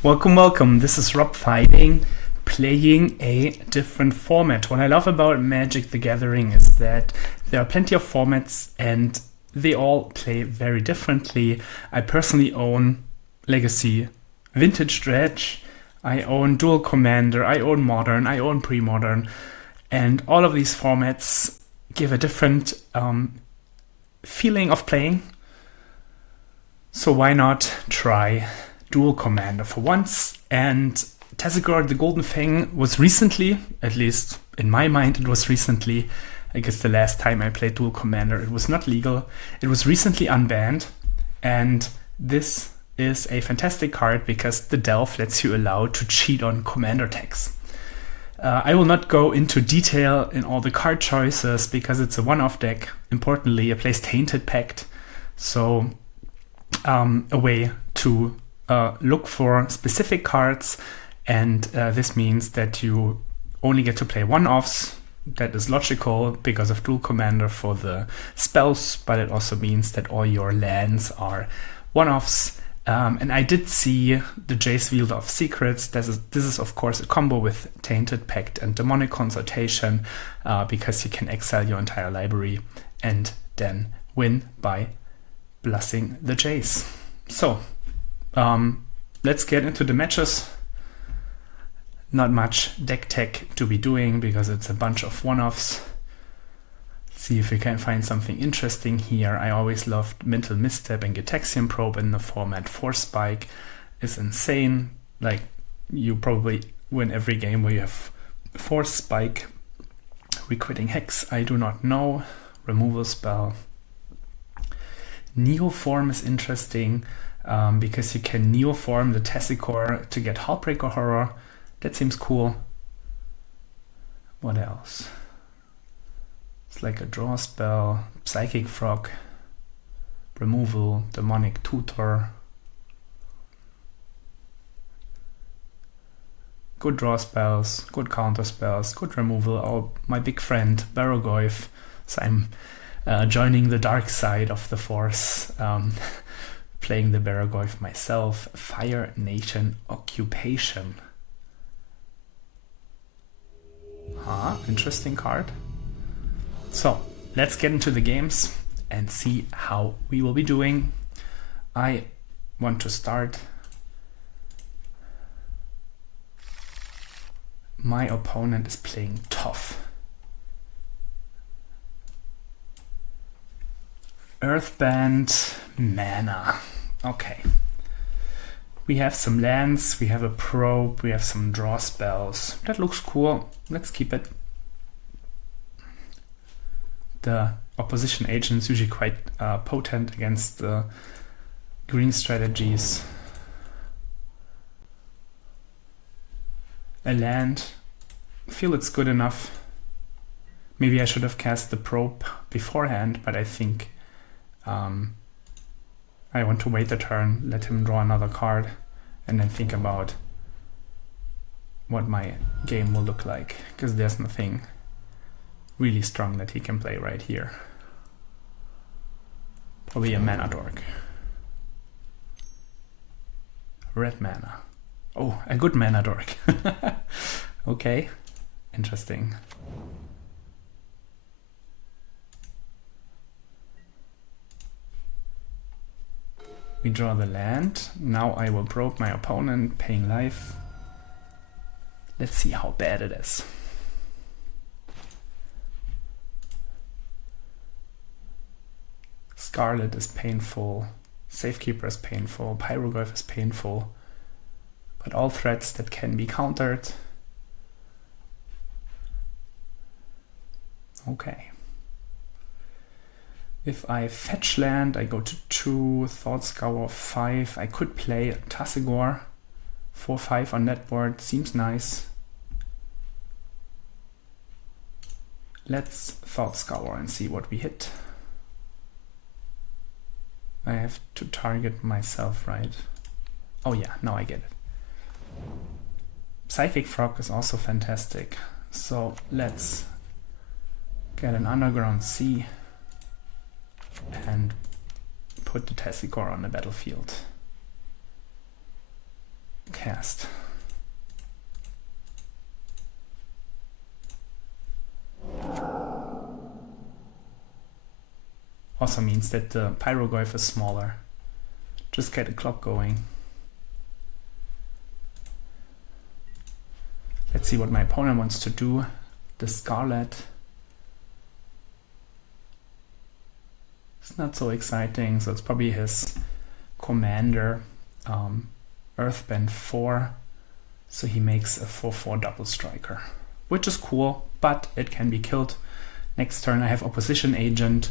Welcome, welcome. This is Rob Fighting, playing a different format. What I love about Magic the Gathering is that there are plenty of formats and they all play very differently. I personally own Legacy, Vintage Dredge, I own Dual Commander, I own Modern, I own Pre-Modern, and all of these formats give a different feeling of playing. So why not try Dual Commander for once? And Tasigur the Golden Fang was recently, at least in my mind it was recently, I guess the last time I played Dual Commander it was not legal. It was recently unbanned, and this is a fantastic card because the Delve lets you allow to cheat on commander tags. I will not go into detail in all the card choices because it's a one-off deck. Importantly, it plays Tainted Pact, so a way to look for specific cards, and this means that you only get to play one-offs. That is logical because of Dual Commander for the spells, but it also means that all your lands are one-offs. And I did see the Jace Wielder of Secrets. This is of course a combo with Tainted Pact and Demonic Consultation because you can exile your entire library and then win by blessing the Jace. So let's get into the matches. Not much deck tech to be doing because it's a bunch of one-offs. See if we can find something interesting here. I always loved Mental Misstep and Gitaxian Probe in the format. Force Spike is insane. Like, you probably win every game where you have Force Spike. Requiting Hex, I do not know. Removal Spell. Neoform is interesting because you can Neoform the Tasigur to get Heartbreaker Horror. That seems cool. What else? It's like a draw spell, Psychic Frog, removal, Demonic Tutor. Good draw spells, good counter spells, good removal. Oh, my big friend Barrogoyf. So I'm joining the dark side of the Force, playing the Barrogoyf myself. Fire Nation Occupation. Interesting card. So let's get into the games and see how we will be doing. I want to start. My opponent is playing Toph. Earthband mana. Okay. We have some lands, we have a probe, we have some draw spells. That looks cool. Let's keep it. The opposition agent is usually quite potent against the green strategies. A land. I feel it's good enough. Maybe I should have cast the probe beforehand, but I think I want to wait a turn, let him draw another card, and then think about what my game will look like, because there's nothing really strong that he can play right here. Probably a mana dork. Red mana. Oh, a good mana dork. Okay, interesting. We draw the land. Now I will probe my opponent, paying life. Let's see how bad it is. Scarlet is painful, Safekeeper is painful, Pyroglyph is painful, but all threats that can be countered. Okay. If I fetch land, I go to 2, Thought Scour 5. I could play Tasigur 4/5 on that board, seems nice. Let's Thought Scour and see what we hit. I have to target myself, right? Oh yeah, now I get it. Psychic Frog is also fantastic. So let's get an Underground Sea and put the Tasigur on the battlefield. cast. Also means that the Pyroglyph is smaller. Just get a clock going. Let's see what my opponent wants to do. The Scarlet. It's not so exciting, so it's probably his commander. Earthbend 4. So he makes a 4/4 double striker. Which is cool, but it can be killed. Next turn I have Opposition Agent.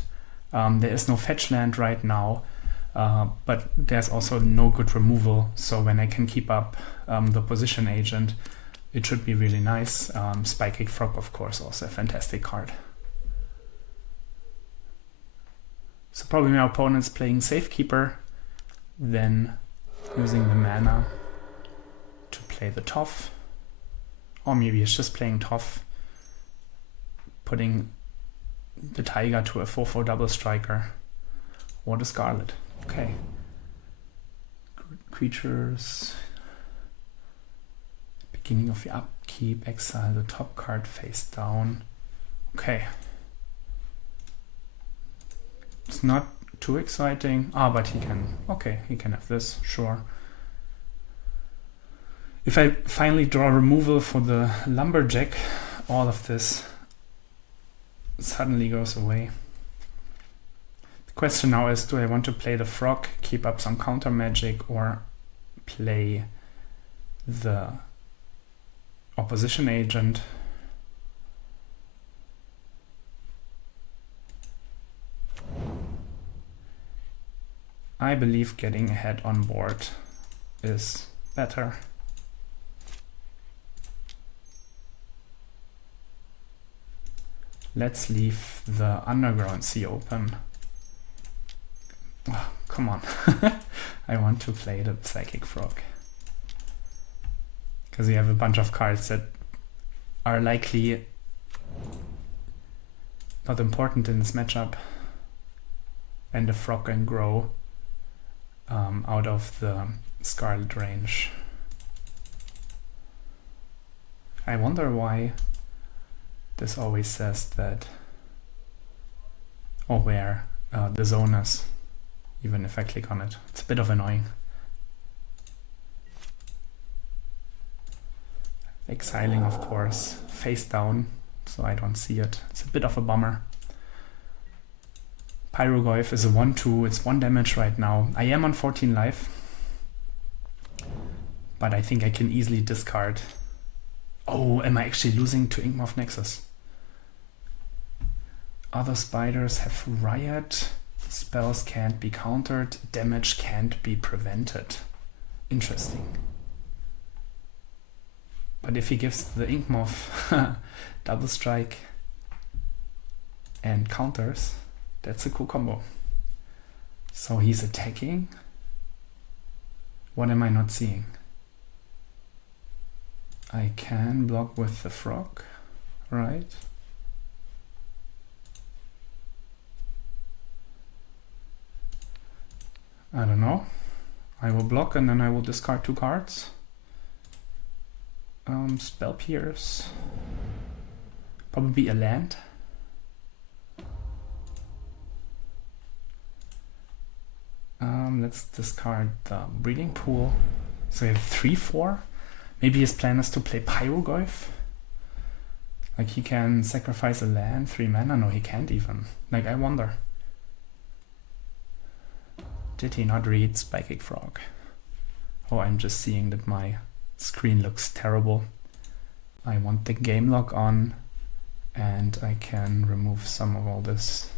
There is no fetch land right now, but there's also no good removal, so when I can keep up the Opposition Agent, it should be really nice. Spike Frog, of course, also a fantastic card. So probably my opponent's playing Safekeeper, then using the mana to play the Toph, or maybe it's just playing Toph, putting the Tiger to a 4/4 double striker, or the Scarlet. Okay. Creatures. Beginning of the upkeep, exile the top card face down. Okay. It's not too exciting. Ah, but he can. Okay, he can have this, sure. If I finally draw removal for the Lumberjack, all of this suddenly goes away. The question now is, do I want to play the Frog, keep up some counter magic, or play the Opposition Agent? I believe getting ahead on board is better. Let's leave the Underground Sea open. Oh, come on. I want to play the Psychic Frog. Because we have a bunch of cards that are likely not important in this matchup. And the Frog can grow out of the Scarlet range. I wonder why this always says that, or where the zone is, even if I click on it. It's a bit of annoying. Exiling, of course, face down, so I don't see it. It's a bit of a bummer. Pyroglyph is a 1/2, it's 1 damage right now. I am on 14 life, but I think I can easily discard. Oh, am I actually losing to Inkmoth Nexus? Other spiders have Riot, spells can't be countered, damage can't be prevented. Interesting. But if he gives the Inkmoth double strike and counters, that's a cool combo. So he's attacking. What am I not seeing? I can block with the Frog, right? I don't know. I will block and then I will discard 2 cards. Spell Pierce. Probably a land. Let's discard the Breeding Pool. So we have 3/4. Maybe his plan is to play Pyroglyph. Like he can sacrifice a land, 3 mana. No, he can't even. Like, I wonder. Did he not read Spiking Frog? Oh, I'm just seeing that my screen looks terrible. I want the game log on and I can remove some of all this.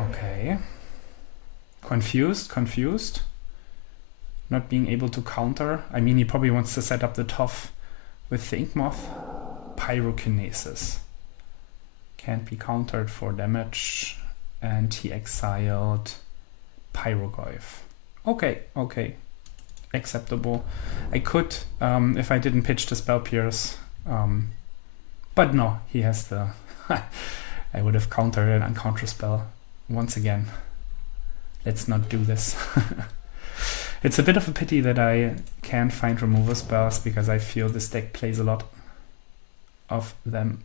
Okay. Confused. Not being able to counter. I mean, he probably wants to set up the Toph with the Inkmoth. Pyrokinesis. Can't be countered for damage. And he exiled Pyroglyph. Okay. Acceptable. I could, if I didn't pitch the Spell Pierce. But no, he has the... I would have countered an uncounter spell once again. Let's not do this. It's a bit of a pity that I can't find removal spells, because I feel this deck plays a lot of them.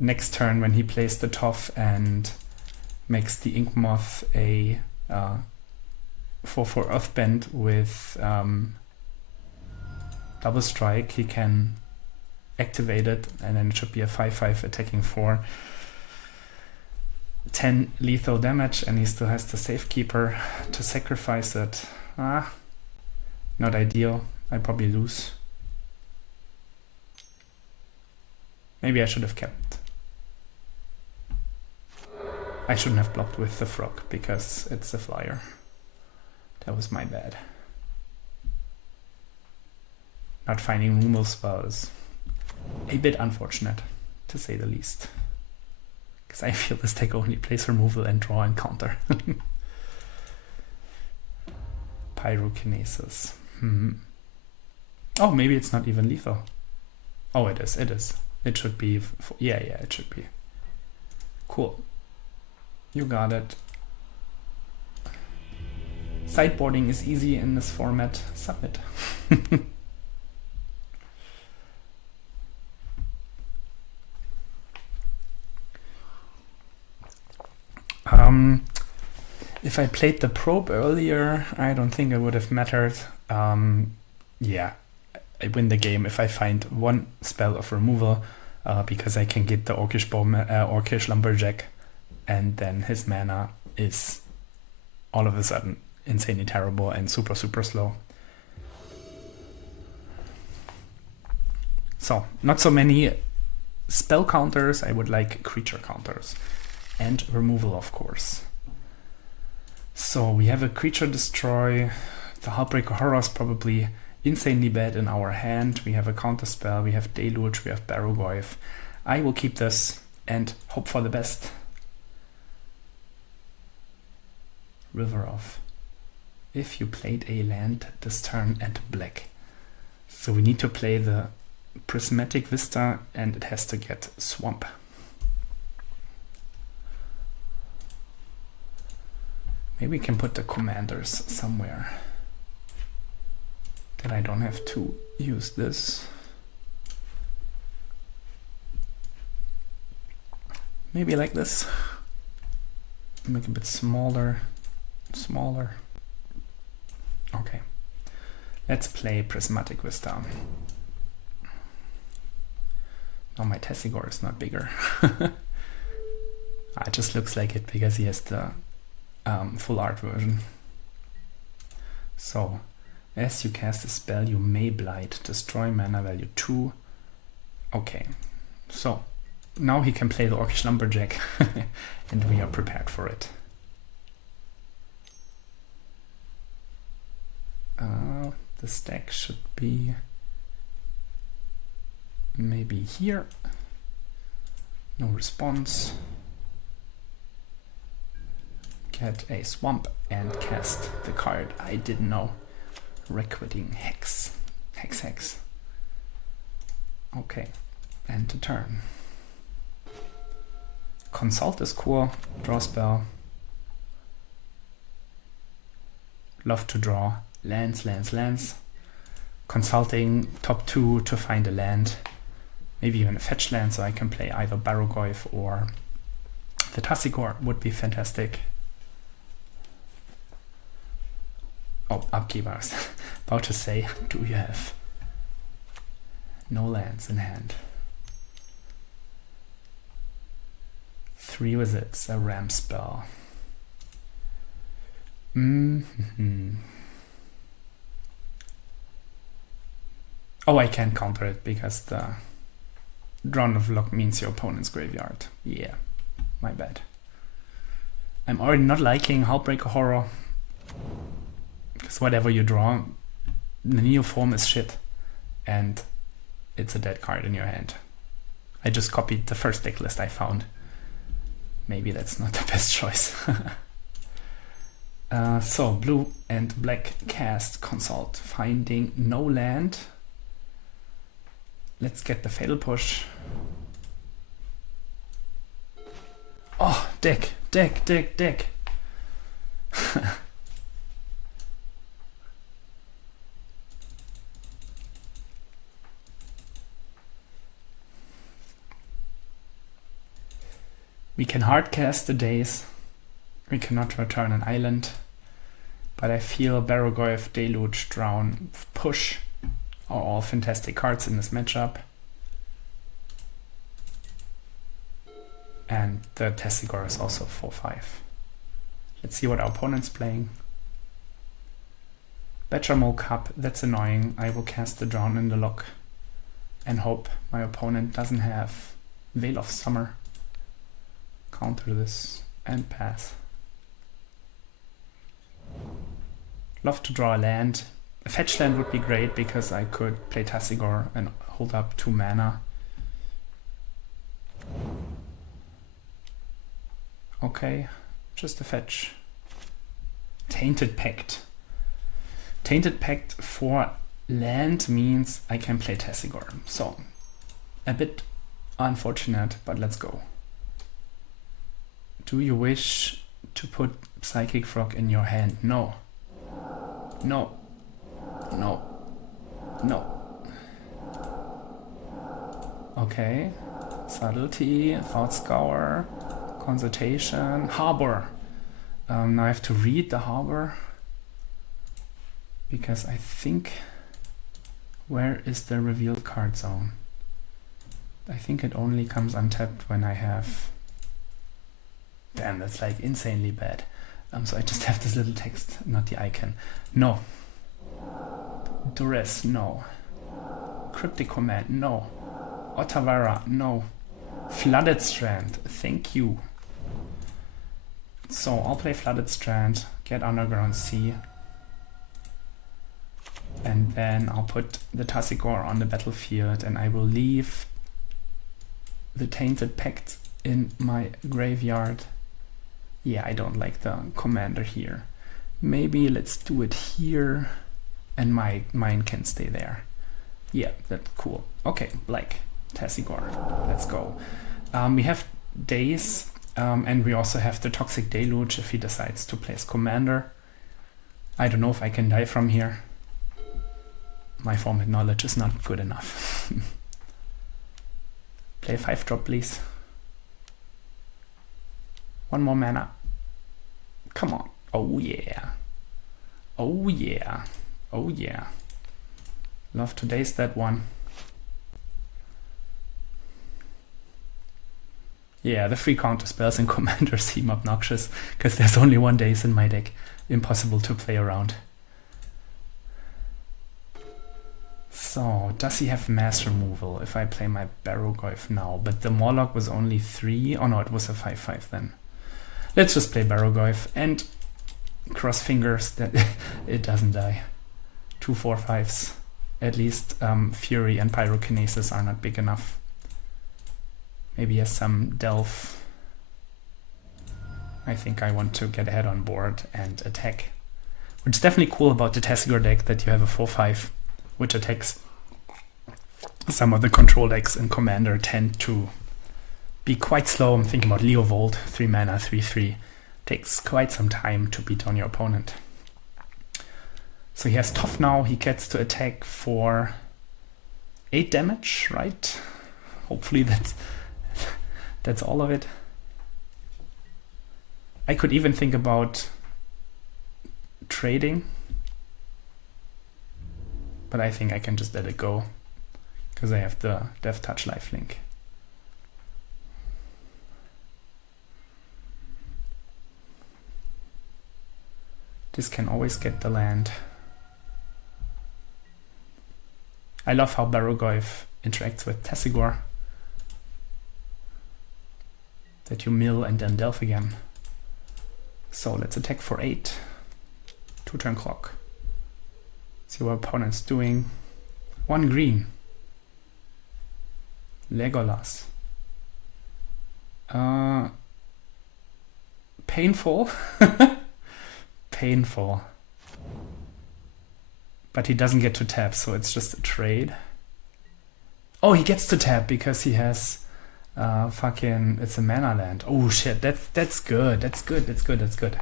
Next turn, when he plays the Toph and makes the Ink Moth a 4/4 Earthbend with double strike, he can activate it, and then it should be a 5/5 attacking for 10 lethal damage, and he still has the Safekeeper to sacrifice it. Not ideal. I probably lose. Maybe I should have kept. I shouldn't have blocked with the Frog, because it's a flyer. That was my bad. Not finding removal spells. A bit unfortunate, to say the least. Because I feel this deck only plays removal and draw and counter. Pyrokinesis. Oh, maybe it's not even lethal. Oh, it is. It is. It should be. Yeah, it should be. Cool. You got it. Sideboarding is easy in this format. Submit. If I played the probe earlier, I don't think it would have mattered. Yeah, I win the game if I find one spell of removal, because I can get the Orcish Lumberjack, and then his mana is all of a sudden insanely terrible and super slow. So, not so many spell counters. I would like creature counters. And removal, of course. So we have a creature destroy. The Heartbreaker Horror is probably insanely bad in our hand. We have a counter spell, we have Deluge, we have Barrogoyf. I will keep this and hope for the best. River of. If you played a land this turn at black. So we need to play the Prismatic Vista, and it has to get Swamp. Maybe we can put the commanders somewhere. Then I don't have to use this. Maybe like this. Make it a bit smaller. Okay. Let's play Prismatic Vista. No, my Tasigur is not bigger. It just looks like it because he has the full art version. So, as you cast a spell, you may blight, destroy mana value 2. Okay, so now he can play the Orcish Lumberjack, and we are prepared for it. The stack should be maybe here. No response. Get a swamp and cast the card I didn't know. Requiting Hex. Hex. Okay, end to turn. Consult is cool. Draw spell. Love to draw. Lands. Consulting top 2 to find a land. Maybe even a fetch land, so I can play either Barrogoyf or the Tasigur would be fantastic. Oh, upkeep. I was about to say, do you have no lands in hand? 3 wizards, a ram spell. Oh, I can't counter it because the Drawn of Luck means your opponent's graveyard. Yeah, my bad. I'm already not liking Heartbreaker Horror. Because whatever you draw, the Neo form is shit. And it's a dead card in your hand. I just copied the first deck list I found. Maybe that's not the best choice. So, blue and black cast Consult. Finding no land. Let's get the Fatal Push. Oh, deck. We can hardcast the days. We cannot return an island. But I feel Barrogoyf, Deluge, Drown, Push are all fantastic cards in this matchup. And the Tasigur is also 4-5. Let's see what our opponent's playing. Bechamel Cup, that's annoying. I will cast the Drown in the lock and hope my opponent doesn't have Veil of Summer. Counter this and pass. Love to draw a land. A fetch land would be great because I could play Tasigur and hold up 2 mana. Okay, just a fetch. Tainted Pact. Tainted Pact for land means I can play Tasigur. So, a bit unfortunate, but let's go. Do you wish to put Psychic Frog in your hand? No. No. No. No. Okay. Subtlety, Thought Scour, Consultation, Harbor. Now I have to read the Harbor. Because I think... Where is the revealed card zone? I think it only comes untapped when I have... Damn, that's like insanely bad. So I just have this little text, not the icon. No. Duress, no. Cryptic Command, no. Otawara, no. Flooded Strand, thank you. So I'll play Flooded Strand, get Underground Sea. And then I'll put the Tasigur on the battlefield and I will leave the Tainted Pact in my graveyard. Yeah, I don't like the commander here. Maybe let's do it here and mine can stay there. Yeah, that's cool. Okay, like Tasigur, let's go. We have days and we also have the Toxic Deluge if he decides to place commander. I don't know if I can die from here. My format knowledge is not good enough. Play 5-drop, please. 1 more mana. Come on. Oh yeah. Oh yeah. Oh yeah. Love to daze that one. Yeah, the free counter spells and commanders seem obnoxious because there's only 1 daze in my deck. Impossible to play around. So, does he have mass removal if I play my Barrogoyf now? But the Morlock was only 3. Oh no, it was a 5-5 then. Let's just play Barrogoyf and cross fingers that it doesn't die. 2 4-5s. At least Fury and Pyrokinesis are not big enough. Maybe he has some Delve. I think I want to get ahead on board and attack. Which is definitely cool about the Tasigur deck, that you have a 4-5 which attacks. Some of the control decks in Commander tend to be quite slow. I'm thinking about Leovold, 3 mana, 3-3. Takes quite some time to beat on your opponent. So he has Toph now. He gets to attack for 8 damage, right? Hopefully that's all of it. I could even think about trading, but I think I can just let it go because I have the Death Touch lifelink. This can always get the land. I love how Barrogoyf interacts with Tasigur. That you mill and then delve again. So let's attack for 8. 2-turn clock. See what opponent's doing. 1 green. Legolas. Painful. Painful. But he doesn't get to tap, so it's just a trade. Oh, he gets to tap because he has it's a mana land. Oh shit, that's good. That's good.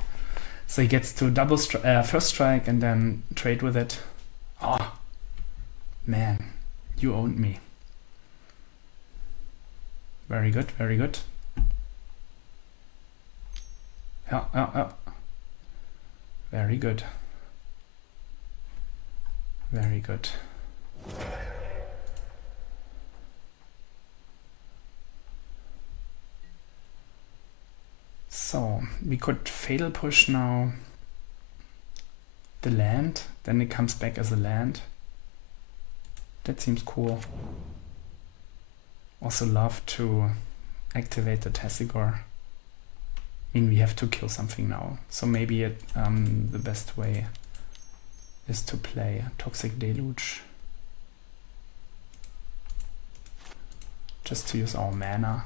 So he gets to double first strike and then trade with it. Oh, man, you owned me. Very good, very good. Yeah. Very good. Very good. So we could fatal push now the land, then it comes back as a land. That seems cool. Also love to activate the Tasigur. I mean, we have to kill something now, so maybe the best way is to play Toxic Deluge. Just to use our mana.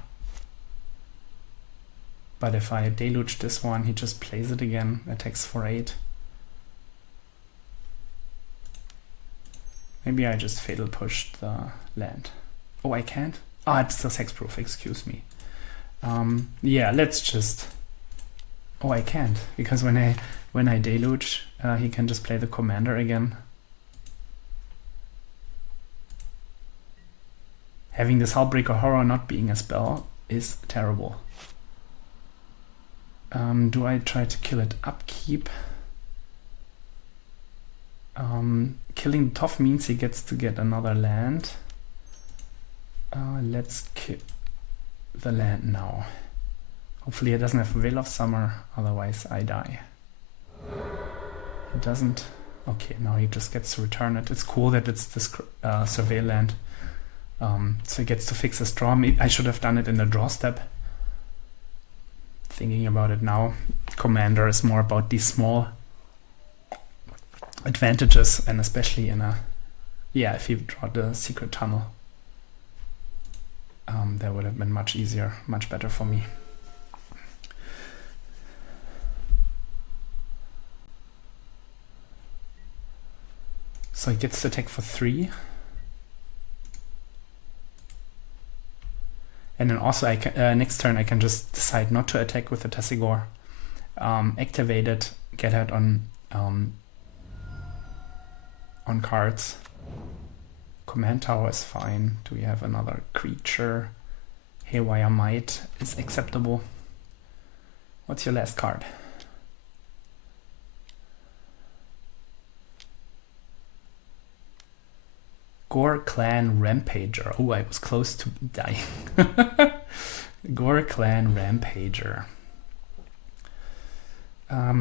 But if I Deluge this one, he just plays it again, attacks for 8. Maybe I just fatal pushed the land. Oh, I can't? Ah, it's still hexproof, excuse me. Yeah, let's just... Oh, I can't, because when I Deluge, he can just play the commander again. Having this Hullbreaker Horror not being a spell is terrible. Do I try to kill it upkeep? Killing Toph means he gets to get another land. Let's kill the land now. Hopefully it doesn't have Veil of Summer, otherwise I die. It doesn't. Okay, now he just gets to return it. It's cool that it's this survey land. So he gets to fix his draw. I should have done it in the draw step. Thinking about it now, Commander is more about these small advantages, and especially in a... Yeah, if you draw the secret tunnel, that would have been much easier, much better for me. So he gets to attack for 3. And then also I can, next turn I can just decide not to attack with the Tasigur. Activate it, get it on cards. Command Tower is fine. Do we have another creature? Haywire Might is acceptable. What's your last card? Gore Clan Rampager. Oh, I was close to dying. Gore Clan Rampager.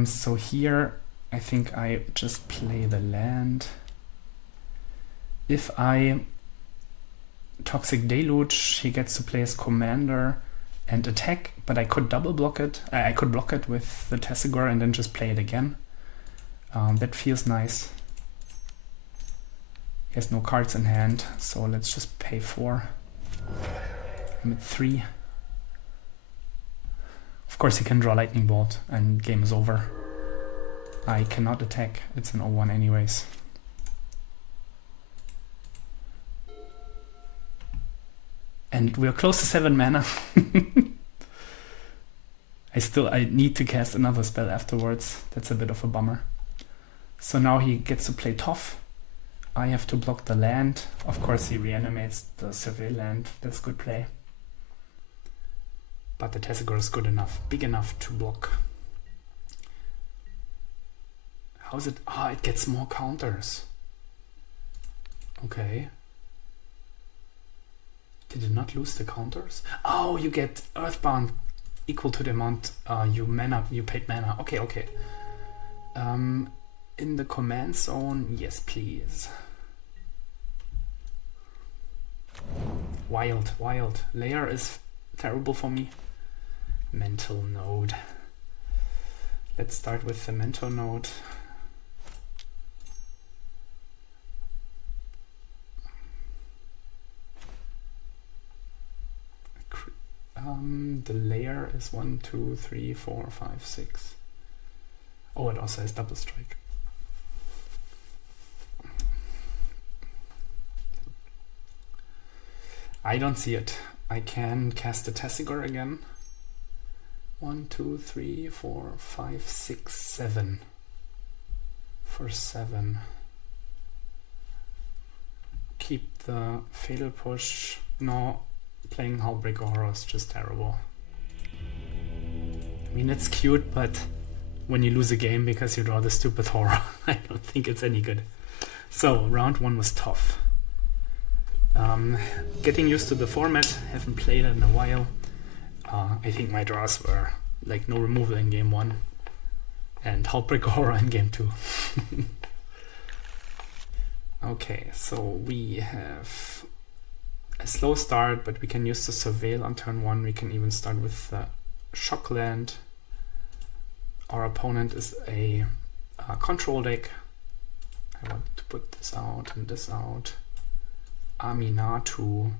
So here, I think I just play the land. If I Toxic Deluge, he gets to play as commander and attack, but I could double block it. I could block it with the Tasigur and then just play it again. That feels nice. He has no cards in hand, so let's just pay 4. I'm at 3. Of course he can draw Lightning Bolt and game is over. I cannot attack, it's an 0-1 anyways. And we're close to 7 mana. I need to cast another spell afterwards. That's a bit of a bummer. So now he gets to play Toph. I have to block the land. Of course he reanimates the survey land. That's good play. But the Tasigur is good enough, big enough to block. How's it? Ah, it gets more counters. Okay. Did it not lose the counters? Oh, you get Earthbound equal to the amount you paid mana. Okay, okay. In the command zone, yes please. Wild. Layer is terrible for me. Mental node. Let's start with the mental node. The layer is 1, 2, 3, 4, 5, 6. Oh, it also has double strike. I don't see it. I can cast the Tasigur again. 1, 2, 3, 4, 5, 6, 7. For 7. Keep the Fatal Push. No, playing Hullbreaker Horror is just terrible. I mean, it's cute, but when you lose a game because you draw the stupid horror, I don't think it's any good. So, round 1 was tough. Getting used to the format, haven't played it in a while. I think my draws were like no removal in game 1 and Hullbreaker Horror in game 2. Okay, so we have a slow start, but we can use the Surveil on turn 1. We can even start with the Shock Land. Our opponent is a control deck. I want to put this out and this out. Aminatou.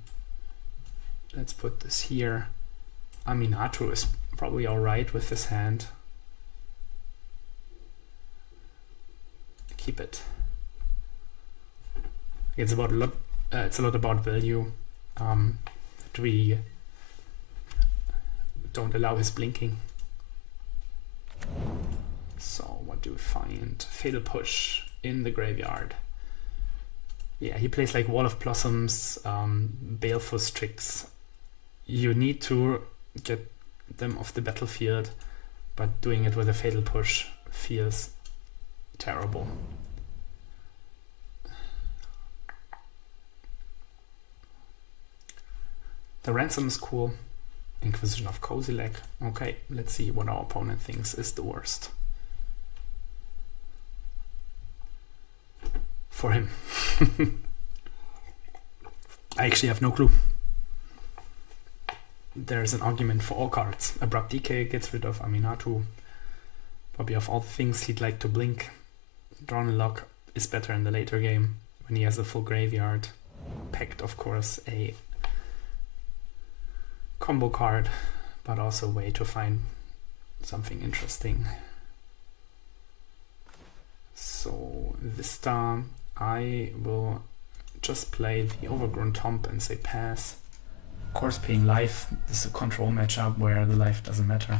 Let's put this here. Aminatou is probably alright with this hand. Keep it. It's about a lot. It's a lot about value. That we don't allow his blinking. So what do we find? Fatal Push in the graveyard. Yeah, he plays like Wall of Blossoms, Baleful Strix. You need to get them off the battlefield, but doing it with a Fatal Push feels terrible. The Ransom is cool. Inquisition of Kozilek. Okay, let's see what our opponent thinks is the worst. For him. I actually have no clue. There's an argument for all cards. Abrupt Decay gets rid of Aminatou. Probably of all the things he'd like to blink. Drawn and Lock is better in the later game when he has a full graveyard. Pact, of course, a combo card, but also a way to find something interesting. So this time I will just play the Overgrown Tomb and say pass. Of course, paying life. This is a control matchup where the life doesn't matter.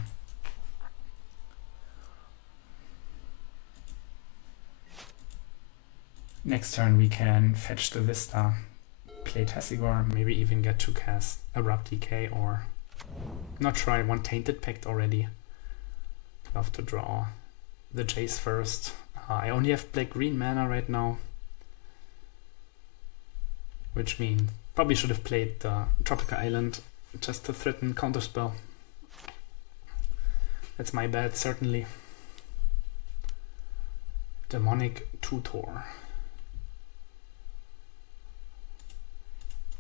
Next turn we can fetch the Vista, play Tasigur, maybe even get to cast Abrupt Decay, or not sure. I want Tainted Pact already. Love to draw the Jace first. I only have black-green mana right now, which means probably should have played the Tropical Island just to threaten counterspell. That's my bad, certainly. Demonic Tutor.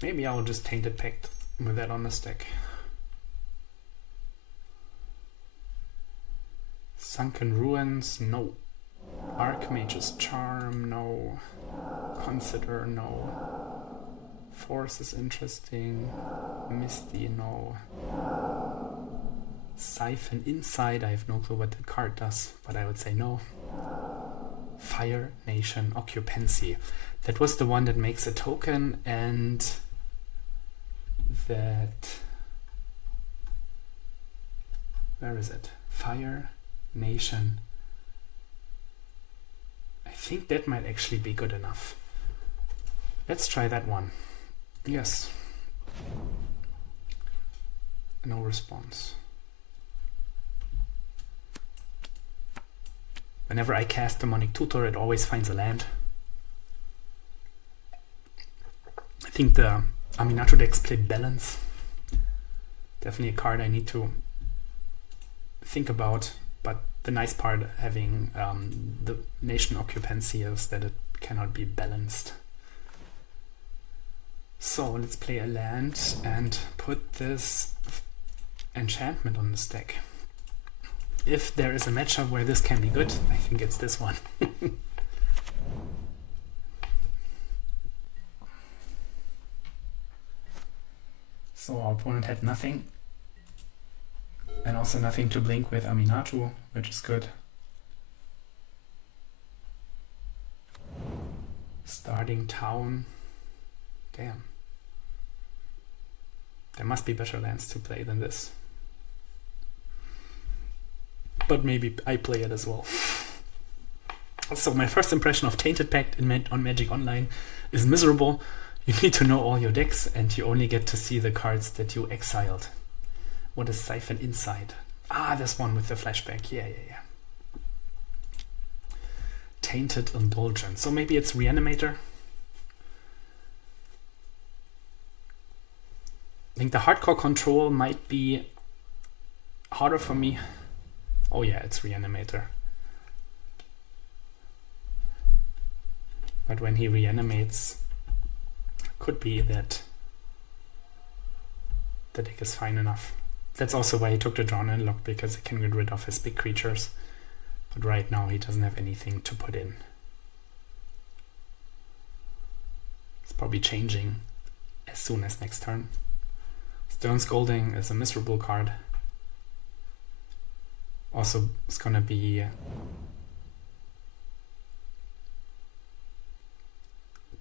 Maybe I'll just Tainted Pact with that on the stack. Sunken Ruins, no. Archmage's Charm, no. Consider, no. Force is interesting. Misty, no. Siphon Inside, I have no clue what that card does, but I would say no. Fire Nation Occupancy. That was the one that makes a token, and that... Where is it? Fire Nation. I think that might actually be good enough. Let's try that one. Yes. No response. Whenever I cast Demonic Tutor, it always finds a land. I think the Aminatou decks play Balance. Definitely a card I need to think about, but the nice part having the Nation Occupancy is that it cannot be balanced. So let's play a land and put this enchantment on this deck. If there is a matchup where this can be good, I think it's this one. So our opponent had nothing, and also nothing to blink with Aminatou, which is good. Starting town. Damn. There must be better lands to play than this. but maybe I play it as well. So my first impression of Tainted Pact on Magic Online is miserable. You need to know all your decks, and you only get to see the cards that you exiled. What is Siphon Inside? Ah, this one with the flashback. Yeah. Tainted Indulgence. So maybe it's Reanimator. I think the hardcore control might be harder for me. Oh yeah, it's Reanimator. But when he reanimates, could be that the deck is fine enough. That's also why he took the Drawn and Lock, because he can get rid of his big creatures. But right now he doesn't have anything to put in. It's probably changing as soon as next turn. Stone Scolding is a miserable card. Also, it's gonna be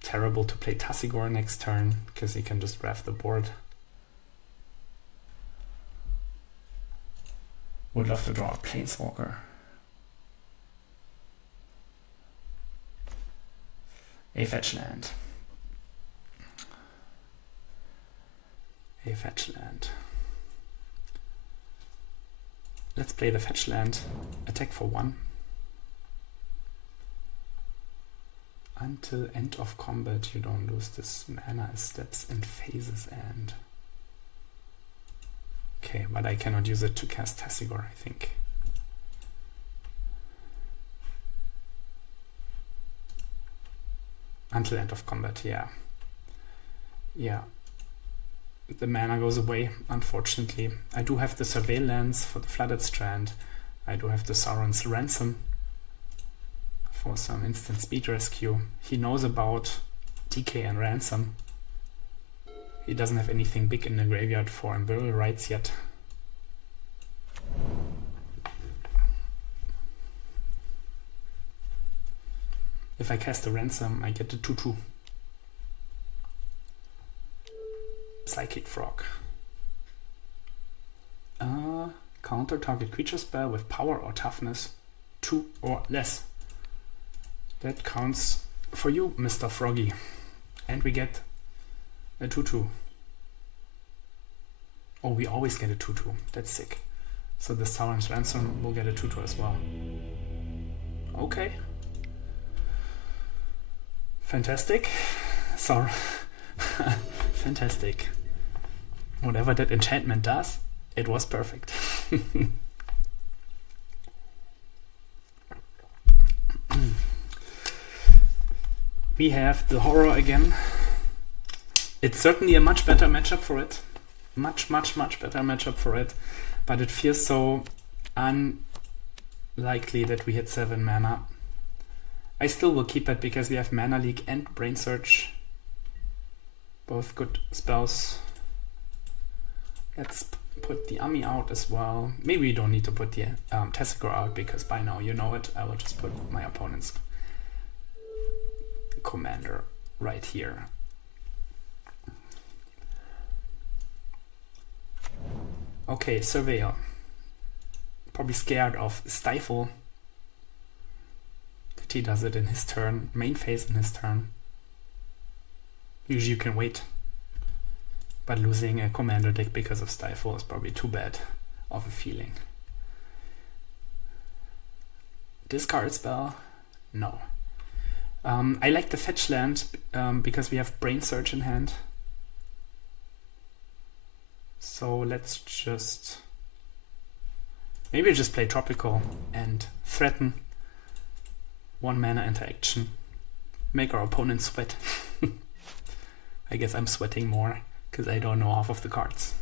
terrible to play Tasigur next turn, because he can just grab the board. Would love to draw a Planeswalker. A fetch land. A fetch land. Let's play the fetch land. Attack for 1. Until end of combat, you don't lose this mana as steps and phases end. Okay, but I cannot use it to cast Tasigur, I think. Until end of combat, yeah. Yeah. The mana goes away, unfortunately. I do have the Surveillance for the Flooded Strand. I do have the Sauron's Ransom for some instant speed rescue. He knows about DK and Ransom. He doesn't have anything big in the graveyard for Burial Rites yet. If I cast a Ransom, I get the 2/2. Psychic Frog. Counter target creature spell with power or toughness 2 or less. That counts for you, Mr. Froggy. And we get a 2/2. Oh, we always get a 2/2. That's sick. So the Sauron's Ransom will get a 2/2 as well. Okay. Fantastic. Sorry. Fantastic. Whatever that enchantment does, it was perfect. We have the Horror again. It's certainly a much better matchup for it. Much better matchup for it. But it feels so unlikely that we hit 7 mana. I still will keep it because we have Mana Leak and Brain Search. Both good spells. Let's put the Ami out as well. Maybe we don't need to put the Tasigur out, because by now you know it. I will just put my opponent's commander right here. Okay, Surveyor. Probably scared of Stifle. That he does it in his turn. Main phase in his turn. Usually you can wait. But losing a commander deck because of Stifle is probably too bad of a feeling. Discard spell? No. I like the fetch land because we have Brain Search in hand. So let's just... maybe just play Tropical and threaten. 1 mana interaction. Make our opponent sweat. I guess I'm sweating more because I don't know half of the cards.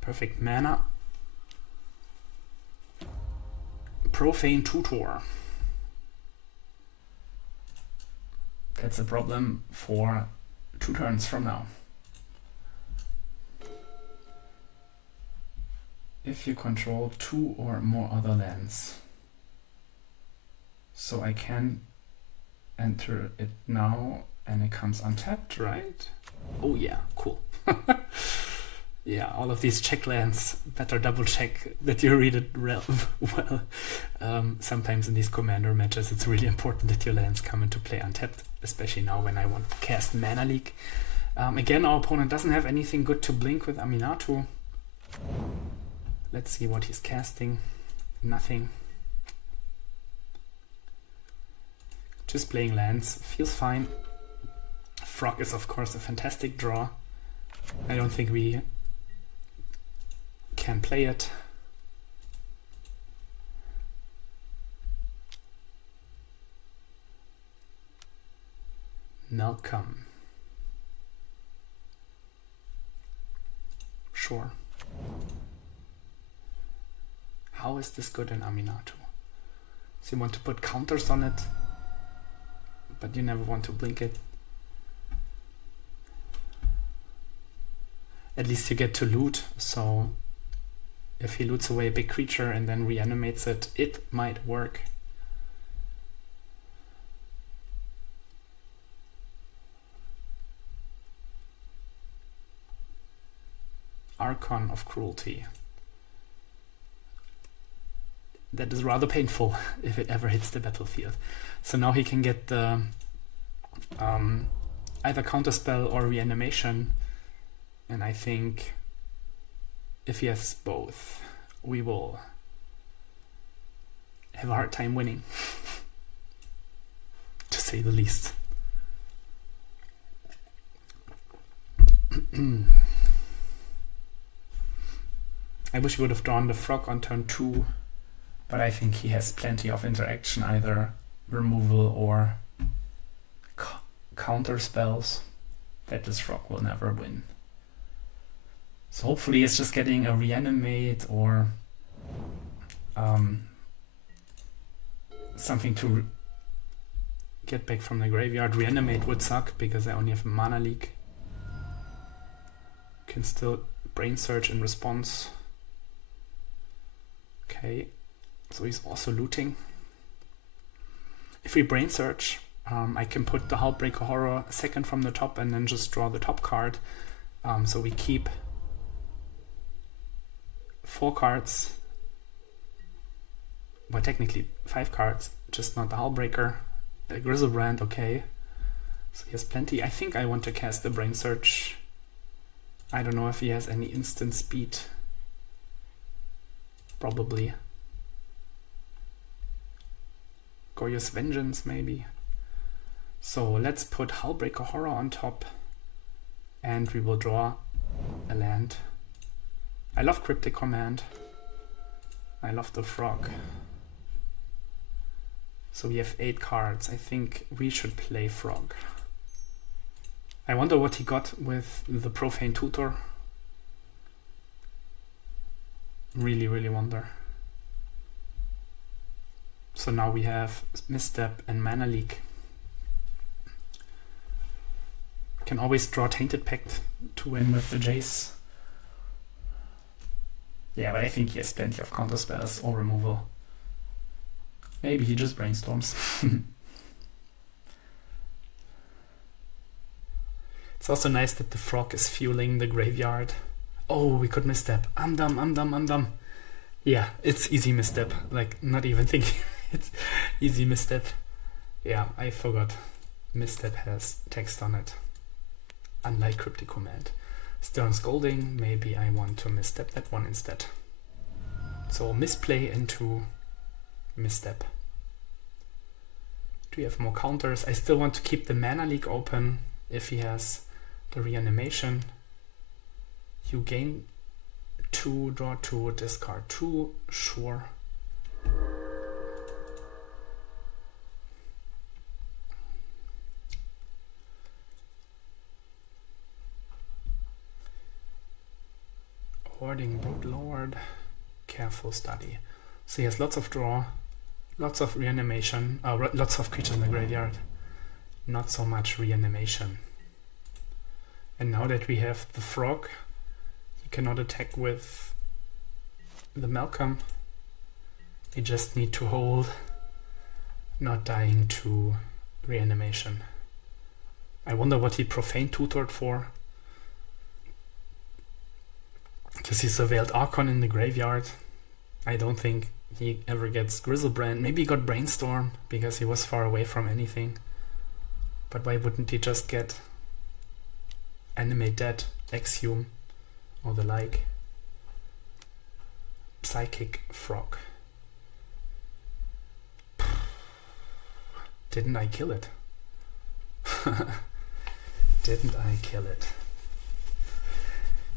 Perfect mana. Profane Tutor. That's a problem for 2 turns from now. If you control 2 or more other lands. So I can enter it now and it comes untapped, right? Oh yeah, cool. Yeah, all of these check lands, better double check that you read it well. Sometimes in these commander matches it's really important that your lands come into play untapped, especially now when I want to cast Mana Leak. Again, our opponent doesn't have anything good to blink with Aminatou. Let's see what he's casting. Nothing. Just playing lands. Feels fine. Frog is of course a fantastic draw. I don't think we can play it. Malcolm. Sure. How is this good in Aminatou? So you want to put counters on it, but you never want to blink it. At least you get to loot, so if he loots away a big creature and then reanimates it, it might work. Archon of Cruelty. That is rather painful if it ever hits the battlefield. So now he can get the either counterspell or reanimation, and I think if he has both, we will have a hard time winning, to say the least. I wish we would have drawn the frog on turn 2, but I think he has plenty of interaction, either removal or counter spells, that this frog will never win. So hopefully it's just getting a reanimate or something to get back from the graveyard. Reanimate would suck because I only have Mana Leak. Can still Brain Search in response. Okay, so he's also looting. If we Brain Search, I can put the Hullbreaker Horror second from the top and then just draw the top card. So we keep 4 cards, well technically 5 cards, just not the Hullbreaker. The Grizzlebrand, okay. So he has plenty. I think I want to cast the Brain Search. I don't know if he has any instant speed. Probably. Goyous Vengeance maybe. So let's put Hullbreaker Horror on top and we will draw a land. I love Cryptic Command. I love the frog. So we have 8 cards. I think we should play frog. I wonder what he got with the Profane Tutor. Really, really wonder. So now we have Misstep and Mana Leak. Can always draw Tainted Pact to win with the Jace. Yeah, but I think he has plenty of counter spells or removal. Maybe he just brainstorms. It's also nice that the frog is fueling the graveyard. Oh, we could misstep. I'm dumb, I'm dumb, I'm dumb. Yeah, it's easy misstep. Like, not even thinking. It's easy misstep. Yeah, I forgot. Misstep has text on it. Unlike Cryptic Command. Stern Scolding, maybe I want to misstep that one instead. So misplay into misstep. Do we have more counters? I still want to keep the Mana Leak open if he has the reanimation. You gain 2, draw 2, discard 2, sure. Hoarding Brood Lord, careful study. So he has lots of draw, lots of reanimation, lots of creatures in the graveyard, not so much reanimation. And now that we have the frog, he cannot attack with the Malcolm. We just need to hold, not dying to reanimation. I wonder what he Profane Tutored for. Does he surveilled Archon in the graveyard? I don't think he ever gets Grizzlebrand. Maybe he got Brainstorm because he was far away from anything. But why wouldn't he just get Animate Dead, Exhume, or the like? Psychic Frog. Didn't I kill it? Didn't I kill it?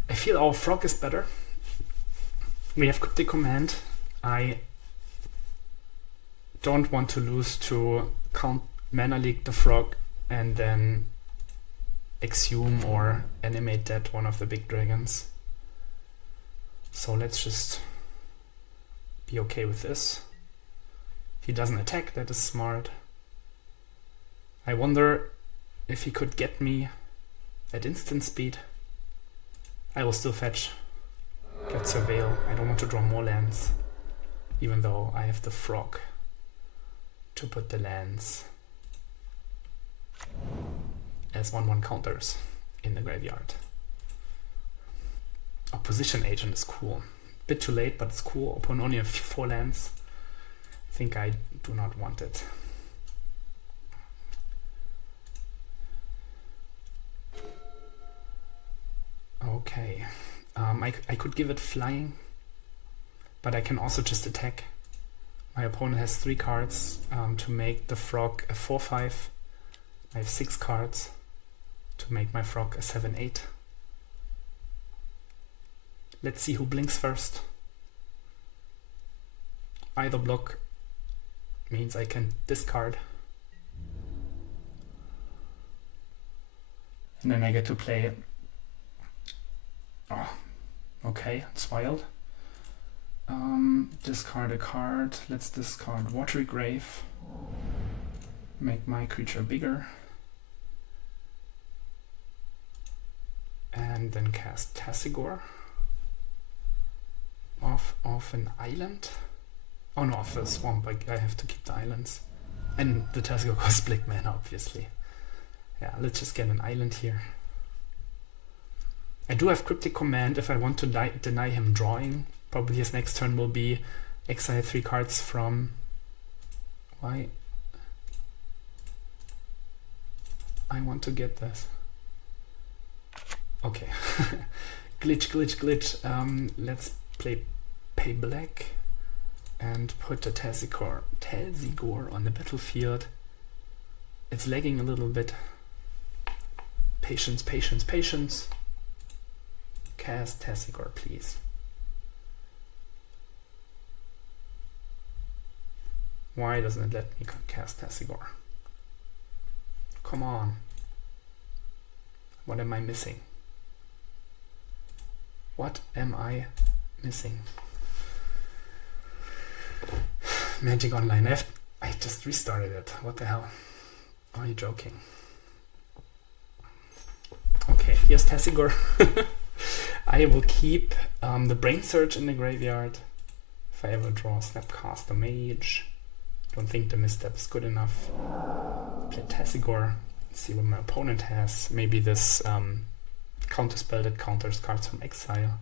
I feel our frog is better. We have Cryptic Command. I don't want to lose to Mana Leak the frog and then Exhume or Animate Dead one of the big dragons. So let's just be okay with this. He doesn't attack, that is smart. I wonder if he could get me at instant speed. I will still fetch, get Surveil. I don't want to draw more lands, even though I have the frog to put the lands as 1/1 counters in the graveyard. Opposition Agent is cool. Bit too late, but it's cool. Opponent only have 4 lands. I think I do not want it. Okay, I could give it flying, but I can also just attack. My opponent has 3 cards to make the frog a 4/5. I have 6 cards to make my frog a 7/8. Let's see who blinks first. Either block means I can discard. And then I get to play. Oh, okay, it's wild. Discard a card. Let's discard Watery Grave. Make my creature bigger. And then cast Tasigur. Off an island. Oh no, off a swamp. I have to keep the islands. And the Tasigur costs Black Mana, obviously. Yeah, let's just get an island here. I do have Cryptic Command if I want to deny him drawing. Probably his next turn will be exile 3 cards from... Why? I want to get this. Okay. glitch. Let's pay black and put the Tasigur on the battlefield. It's lagging a little bit. Patience. Cast Tasigur, please. Why doesn't it let me cast Tasigur? Come on. What am I missing? What am I missing? Magic Online. I just restarted it. What the hell? Are you joking? Okay, here's Tasigur. I will keep the Brain Surge in the graveyard if I ever draw Snapcaster Mage. Don't think the misstep is good enough. Play Tasigur. See what my opponent has. Maybe this counterspell that counters cards from exile.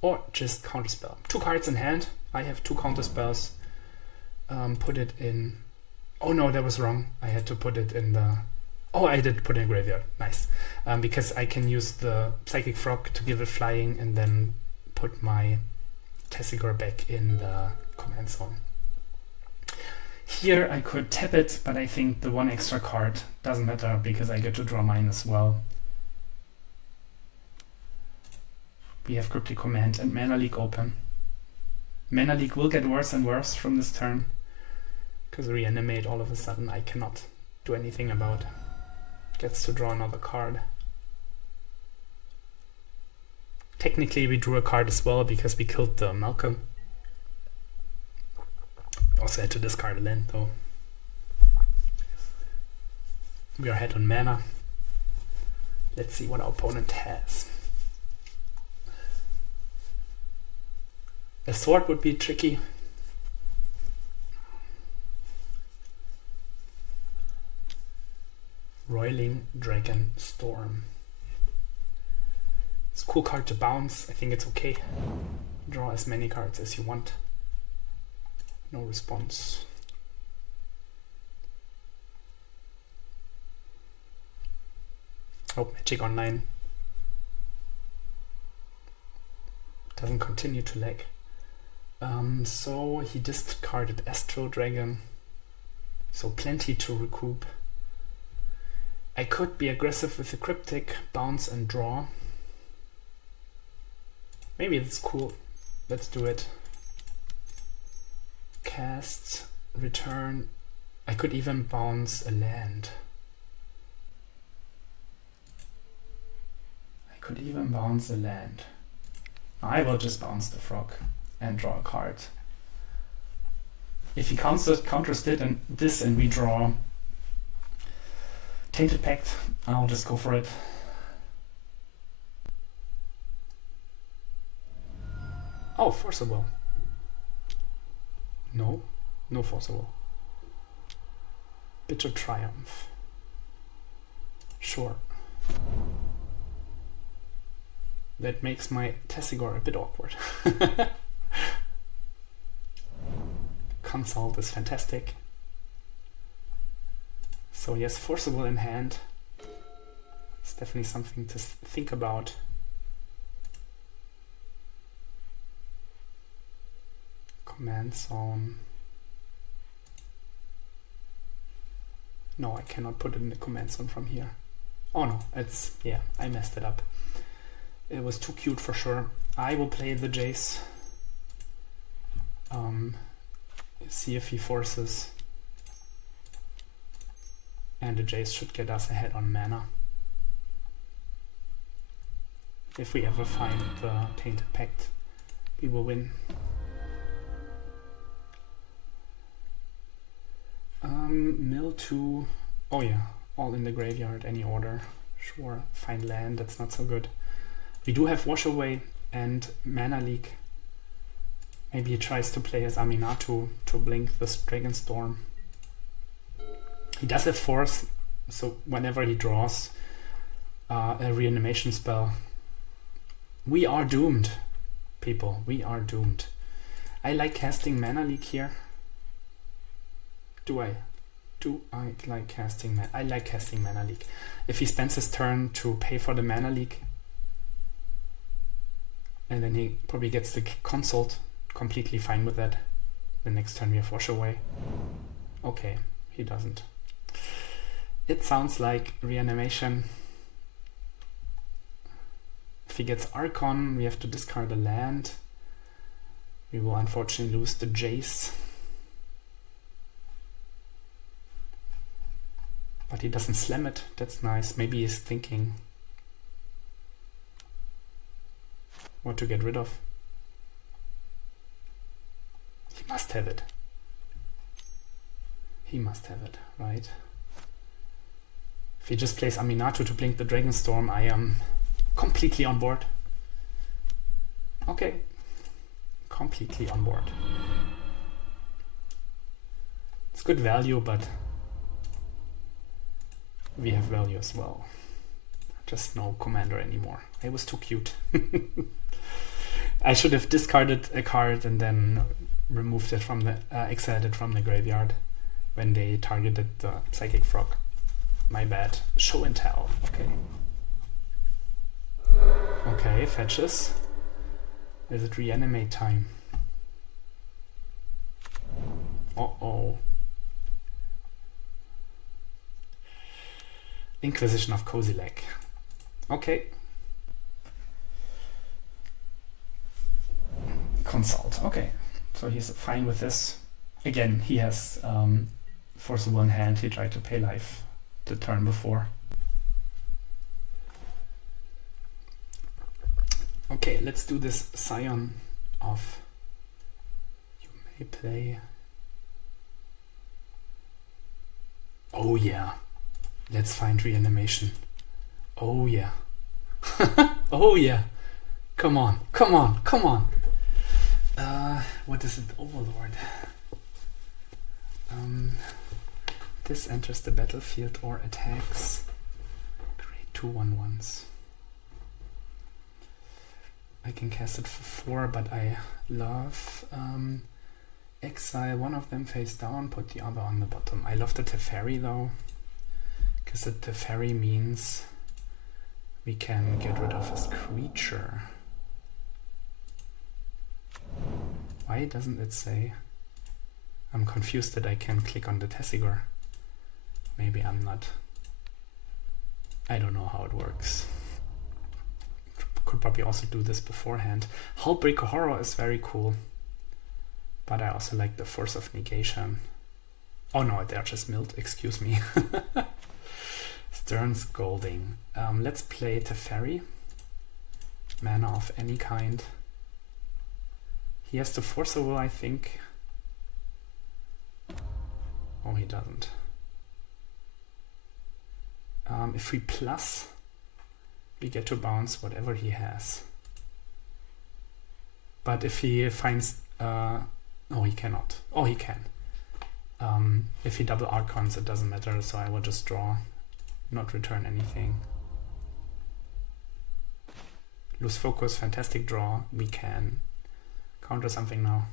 Or just counterspell. 2 cards in hand. I have 2 counterspells. Put it in... Oh no, that was wrong. I had to put it in the... Oh, I did put it in graveyard. Nice. Because I can use the Psychic Frog to give it flying and then put my Tasigur back in the command zone. Here I could tap it, but I think the 1 extra card doesn't matter because I get to draw mine as well. We have Cryptic Command and Mana Leak open. Mana Leak will get worse and worse from this turn because Reanimate all of a sudden I cannot do anything about. Gets to draw another card. Technically we drew a card as well because we killed the Malcolm. Also had to discard a land though. We are ahead on mana. Let's see what our opponent has. A sword would be tricky. Roiling Dragon Storm. It's cool card to bounce. I think it's okay. Draw as many cards as you want. No response. Oh, Magic Online doesn't continue to lag. So he discarded Astro Dragon. So plenty to recoup. I could be aggressive with the Cryptic, bounce and draw. Maybe that's cool. Let's do it. Cast, return. I could even bounce a land. I will just bounce the frog and draw a card. If he counters this and we draw Tainted Pact, I'll just go for it. Oh, forcible. No, no forcible. Bitter Triumph. Sure. That makes my Tasigur a bit awkward. Consult is fantastic. So yes, forcible in hand. It's definitely something to think about. Command zone. No, I cannot put it in the command zone from here. Oh no, it's, yeah, I messed it up. It was too cute for sure. I will play the Jace. See if he forces. And the Jace should get us ahead on mana. If we ever find the Tainted Pact, we will win. Mill 2. Oh yeah, all in the graveyard, any order. Sure, find land, that's not so good. We do have Wash Away and Mana Leak. Maybe he tries to play as Aminatou to blink this Dragon Storm. He does have Force, so whenever he draws a reanimation spell, we are doomed, people. We are doomed. I like casting Mana Leak here. Do I like casting Mana? I like casting Mana Leak. If he spends his turn to pay for the Mana Leak, and then he probably gets the consult, completely fine with that. The next turn we have Wash Away. Okay, he doesn't. It sounds like reanimation. If he gets Archon, we have to discard a land. We will unfortunately lose the Jace. But he doesn't slam it, that's nice. Maybe he's thinking what to get rid of. He must have it. He must have it, right? If he just plays Aminatou to blink the Dragon Storm, I am completely on board. Okay, completely on board. It's good value, but we have value as well. Just no commander anymore. I was too cute. I should have discarded a card and then removed it from the exiled it from the graveyard when they targeted the Psychic Frog. My bad. Show and tell. Okay. Okay, fetches. Is it reanimate time? Uh-oh. Inquisition of Kozilek. Okay. Consult. Okay. So he's fine with this. Again, he has Forcible in hand. He tried to pay life the turn before. Okay, let's do this Scion of. You may play. Oh yeah. Let's find reanimation. Oh yeah. Oh yeah. Come on, come on, come on. What is it? Overlord. This enters the battlefield or attacks. Create 2/1/1s. can cast it for 4, but I love exile one of them face down, put the other on the bottom. I love the Teferi though, because the Teferi means we can get rid of his creature. Why doesn't it say? I'm confused that I can click on the Tasigur. Maybe I'm not. I don't know how it works. Could probably also do this beforehand. Hullbreaker Horror is very cool, but I also like the Force of Negation. Oh no, they're just milled, excuse me. Stern Scolding. Let's play Teferi. Mana of any kind. He has to force a will, I think. Oh, he doesn't. If we plus, we get to bounce whatever he has. But if he finds... no, he cannot. Oh, he can. If he double Archons, it doesn't matter, so I will just draw, not return anything. Lose focus, fantastic draw. We can counter something now.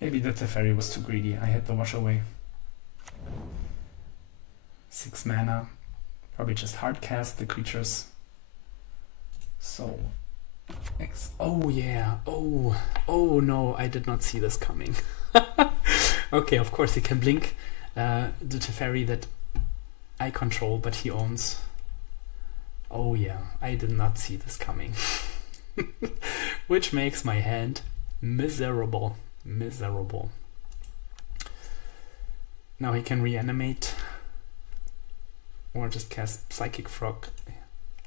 Maybe the Teferi was too greedy. I had to wash away. 6 mana. Probably just hard cast the creatures. So oh yeah. Oh no, I did not see this coming. Okay, of course he can blink the Teferi that I control, but he owns. Oh yeah, I did not see this coming. Which makes my hand miserable. Miserable. Now he can reanimate or just cast Psychic Frog.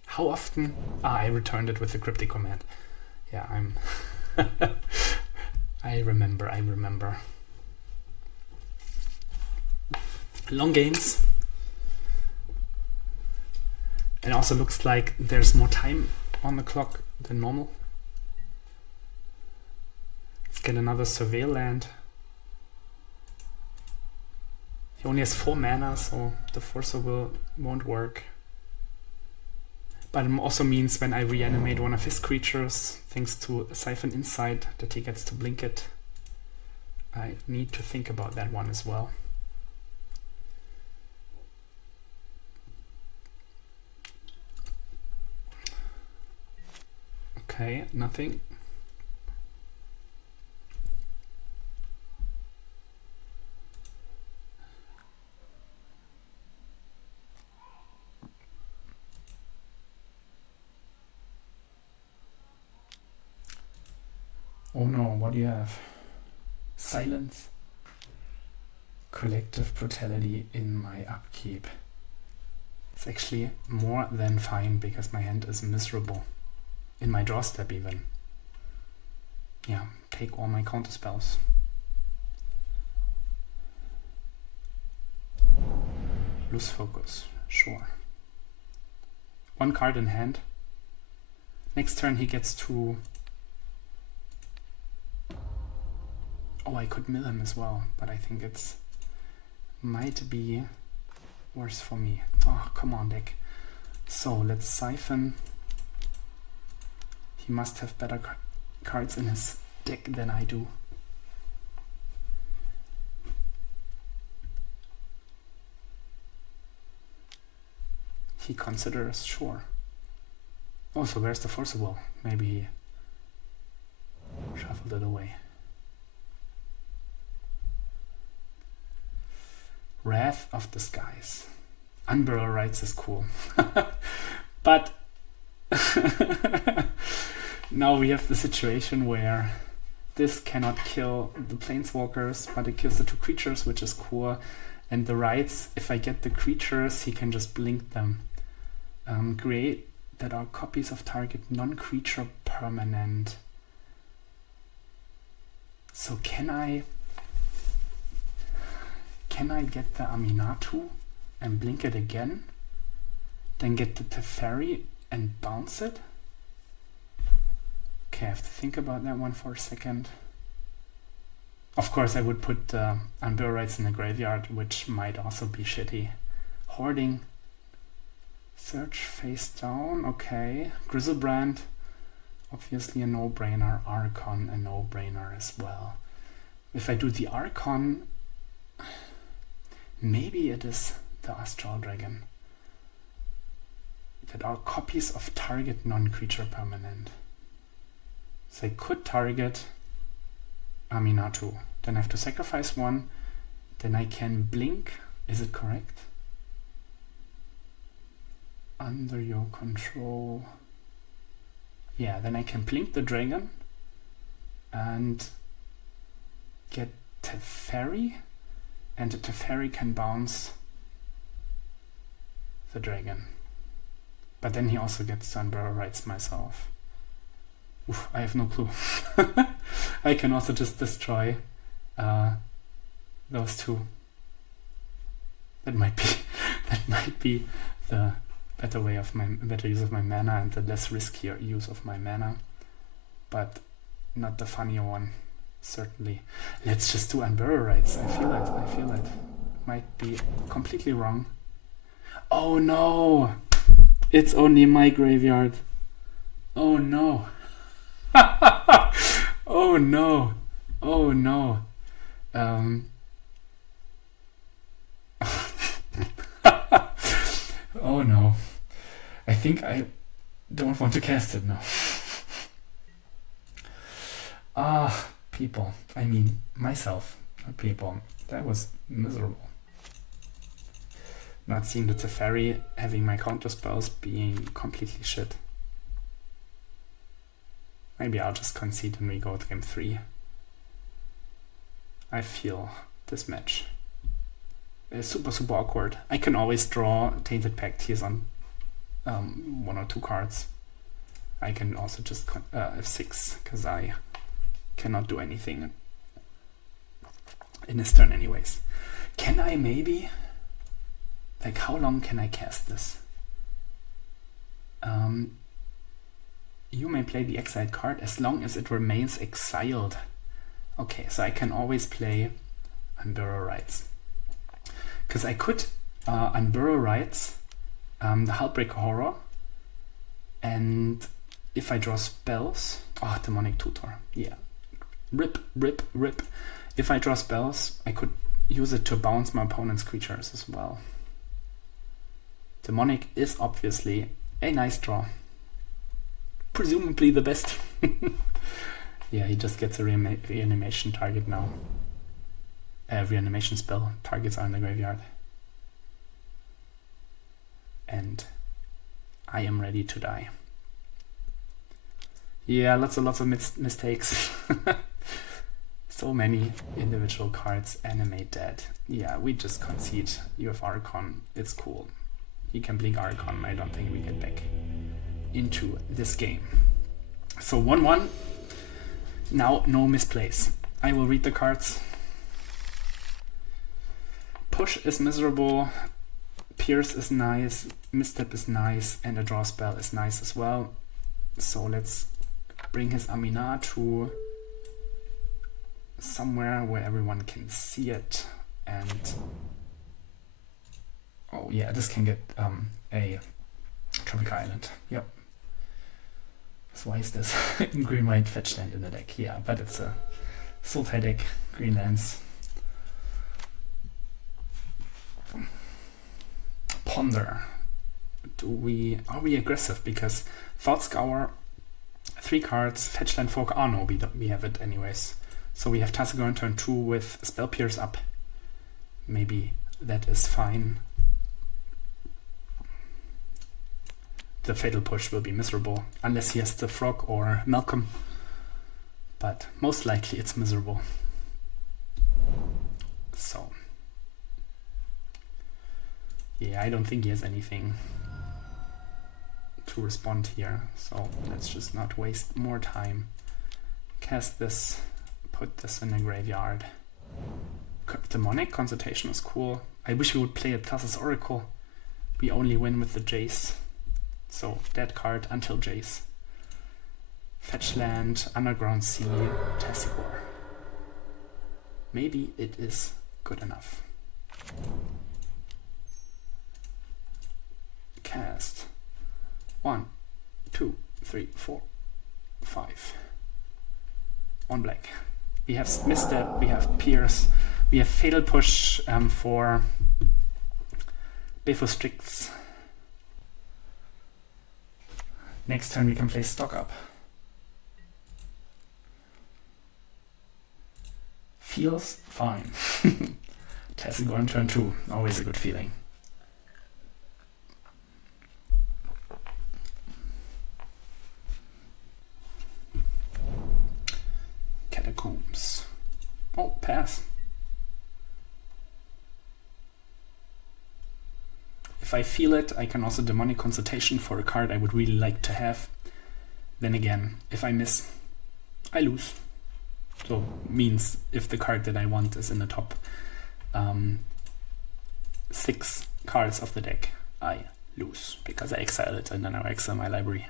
How often? I returned it with the cryptic command. Yeah, I'm I remember. Long games. And also looks like there's more time on the clock than normal. Let's get another Surveil land. He only has 4 mana, so the Force of Will won't work. But it also means when I reanimate one of his creatures, thanks to Siphon Insight, that he gets to blink it. I need to think about that one as well. Okay, nothing. Oh no, what do you have? Silence. Collective Brutality in my upkeep. It's actually more than fine because my hand is miserable. In my draw step even. Yeah, take all my counter spells. Lose focus, sure. 1 card in hand. Next turn he gets to... Oh, I could mill him as well, but I think it's might be worse for me. Oh, come on, deck. So let's siphon. He must have better cards in his deck than I do. He considers, sure. Oh, so where's the Force of Will? Maybe he shuffled it away. Wrath of the Skies. Unburial Rites is cool. But now we have the situation where this cannot kill the Planeswalkers, but it kills the 2 creatures, which is cool. And the rights, if I get the creatures, he can just blink them. Create that are copies of target non-creature permanent. So can I get the Aminatou and blink it again? Then get the Teferi and bounce it? Okay, I have to think about that one for a second. Of course, I would put Unburial Rights in the graveyard, which might also be shitty. Hoarding. Search face down. Okay. Grizzlebrand. Obviously a no-brainer. Archon, a no-brainer as well. If I do the Archon, maybe it is the Astral Dragon. That are copies of target non-creature permanent. So I could target Aminatou. Then I have to sacrifice one. Then I can blink. Is it correct? Under your control. Yeah, then I can blink the dragon and get Teferi, and the Teferi can bounce the dragon. But then he also gets to Unburial Rights myself. Oof, I have no clue. I can also just destroy those two. That might be the better use of my mana and the less riskier use of my mana, but not the funnier one, certainly. Let's just do Unburial Rights. I feel it. Might be completely wrong. Oh no! It's only my graveyard. Oh no. Oh no. Oh no. Oh no. I think I don't want to cast it now. People. I mean, myself, not people. That was miserable. Not seeing the Teferi, having my counter spells being completely shit. Maybe I'll just concede and we go to game 3. I feel this match is super awkward. I can always draw Tainted Pact Tears on 1 or 2 cards. I can also just F6 because I cannot do anything in his turn anyways. Can I maybe? Like, how long can I cast this? You may play the exiled card as long as it remains exiled. Okay, so I can always play Unburial Rights. Because I could Unburial Rights the Hullbreaker Horror, and if I draw spells... Oh, Demonic Tutor. Yeah. Rip. If I draw spells, I could use it to bounce my opponent's creatures as well. Demonic is obviously a nice draw. Presumably the best. Yeah, he just gets a reanimation target now. Reanimation spell. Targets are in the graveyard. And I am ready to die. Yeah, lots of mistakes. So many individual cards. Animate dead. Yeah, we just concede. You have Archon. It's cool. He can blink Archon. I don't think we get back into this game. So 1-1. Now no misplays. I will read the cards. Push is miserable. Pierce is nice. Misstep is nice. And a draw spell is nice as well. So let's bring his Aminatou somewhere where everyone can see it. And oh yeah, this can get a Tropic Island. Yep. So why is this green-white fetch land in the deck? Yeah, but it's a Sultai deck, green lands. Ponder. Are we aggressive? Because Thought Scour, 3 cards, fetch land 4. Oh no, we have it anyways. So we have Tasigur on turn 2 with Spell Pierce up. Maybe that is fine. The Fatal Push will be miserable, unless he has the Frog or Malcolm. But most likely it's miserable. So yeah, I don't think he has anything to respond here. So let's just not waste more time. Cast this, put this in the graveyard. Demonic Consultation is cool. I wish we would play a Thassa's Oracle. We only win with the Jace. So, dead card until Jace. Fetch land, Underground Sea, Tasigur. maybe it is good enough. Cast 1, 2, 3, 4, 5. One black. We have Misstep, we have Pierce, we have Fatal Push for Bifrost Strix. Next turn we can play Stock Up. Feels fine. Tasigur on turn 2, always a good feeling. Catacombs. Oh, pass. If I feel it, I can also Demonic Consultation for a card I would really like to have. Then again, if I miss, I lose. So means if the card that I want is in the top 6 cards of the deck, I lose because I exile it and then I exile my library.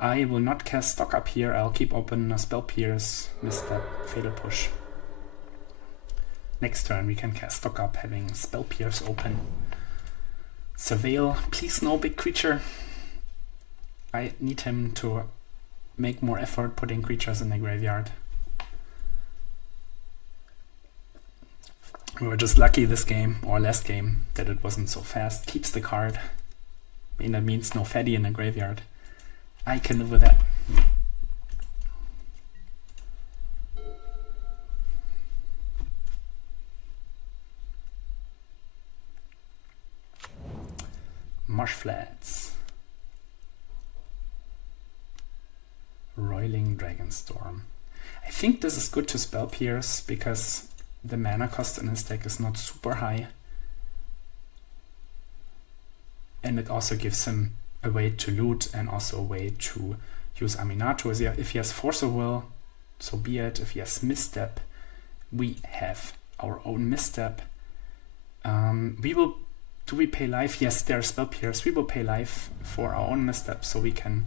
I will not cast Stock Up here. I'll keep open a Spell Pierce, Misstep, Fatal Push. Next turn we can cast Stock Up, having Spell Pierce open. Surveil, please no big creature. I need him to make more effort putting creatures in the graveyard. We were just lucky this game, or last game, that it wasn't so fast. Keeps the card. I mean, that means no fatty in the graveyard. I can live with that. Marsh Flats. Roiling Dragonstorm. I think this is good to Spell Pierce because the mana cost in his deck is not super high. And it also gives him a way to loot and also a way to use Aminatou. If he has Force of Will, so be it. If he has Misstep, we have our own Misstep. Do we pay life? Yes, there's Spell Pierce. We will pay life for our own Misstep so we can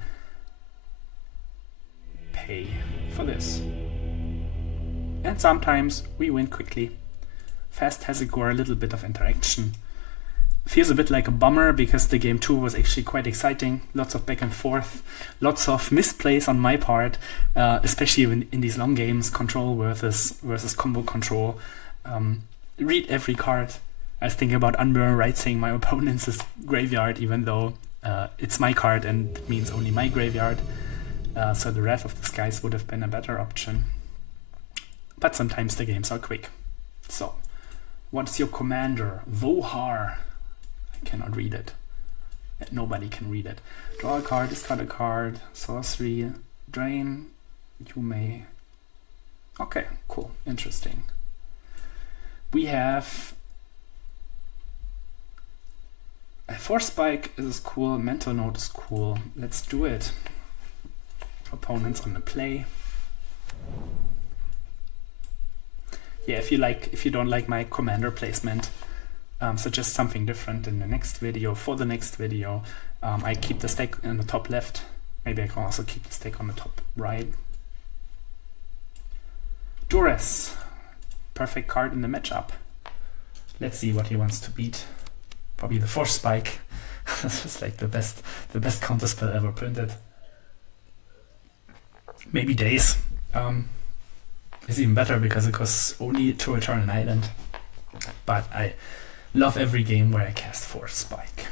pay for this. And sometimes we win quickly. Fast Tasigur, a little bit of interaction. Feels a bit like a bummer because the game 2 was actually quite exciting. Lots of back and forth, lots of misplays on my part, especially in these long games, control versus combo control. Read every card. I was thinking about Unburn Right-saying my opponent's graveyard, even though it's my card and it means only my graveyard. So the Wrath of the Skies would have been a better option. But sometimes the games are quick. So, what's your commander? Vohar. I cannot read it. Nobody can read it. Draw a card, discard a card, sorcery, drain. You may... Okay, cool, interesting. We have... A Force Spike is cool, Mental Note is cool. Let's do it. Opponents on the play. Yeah, if you don't like my commander placement, suggest something different in the next video. For the next video, I keep the stack in the top left. Maybe I can also keep the stack on the top right. Duress, perfect card in the matchup. Let's see what he wants to beat. Probably the Force Spike. This is like the best counterspell ever printed. Maybe Daze. Is even better because it costs only to return an island. But I love every game where I cast Force Spike.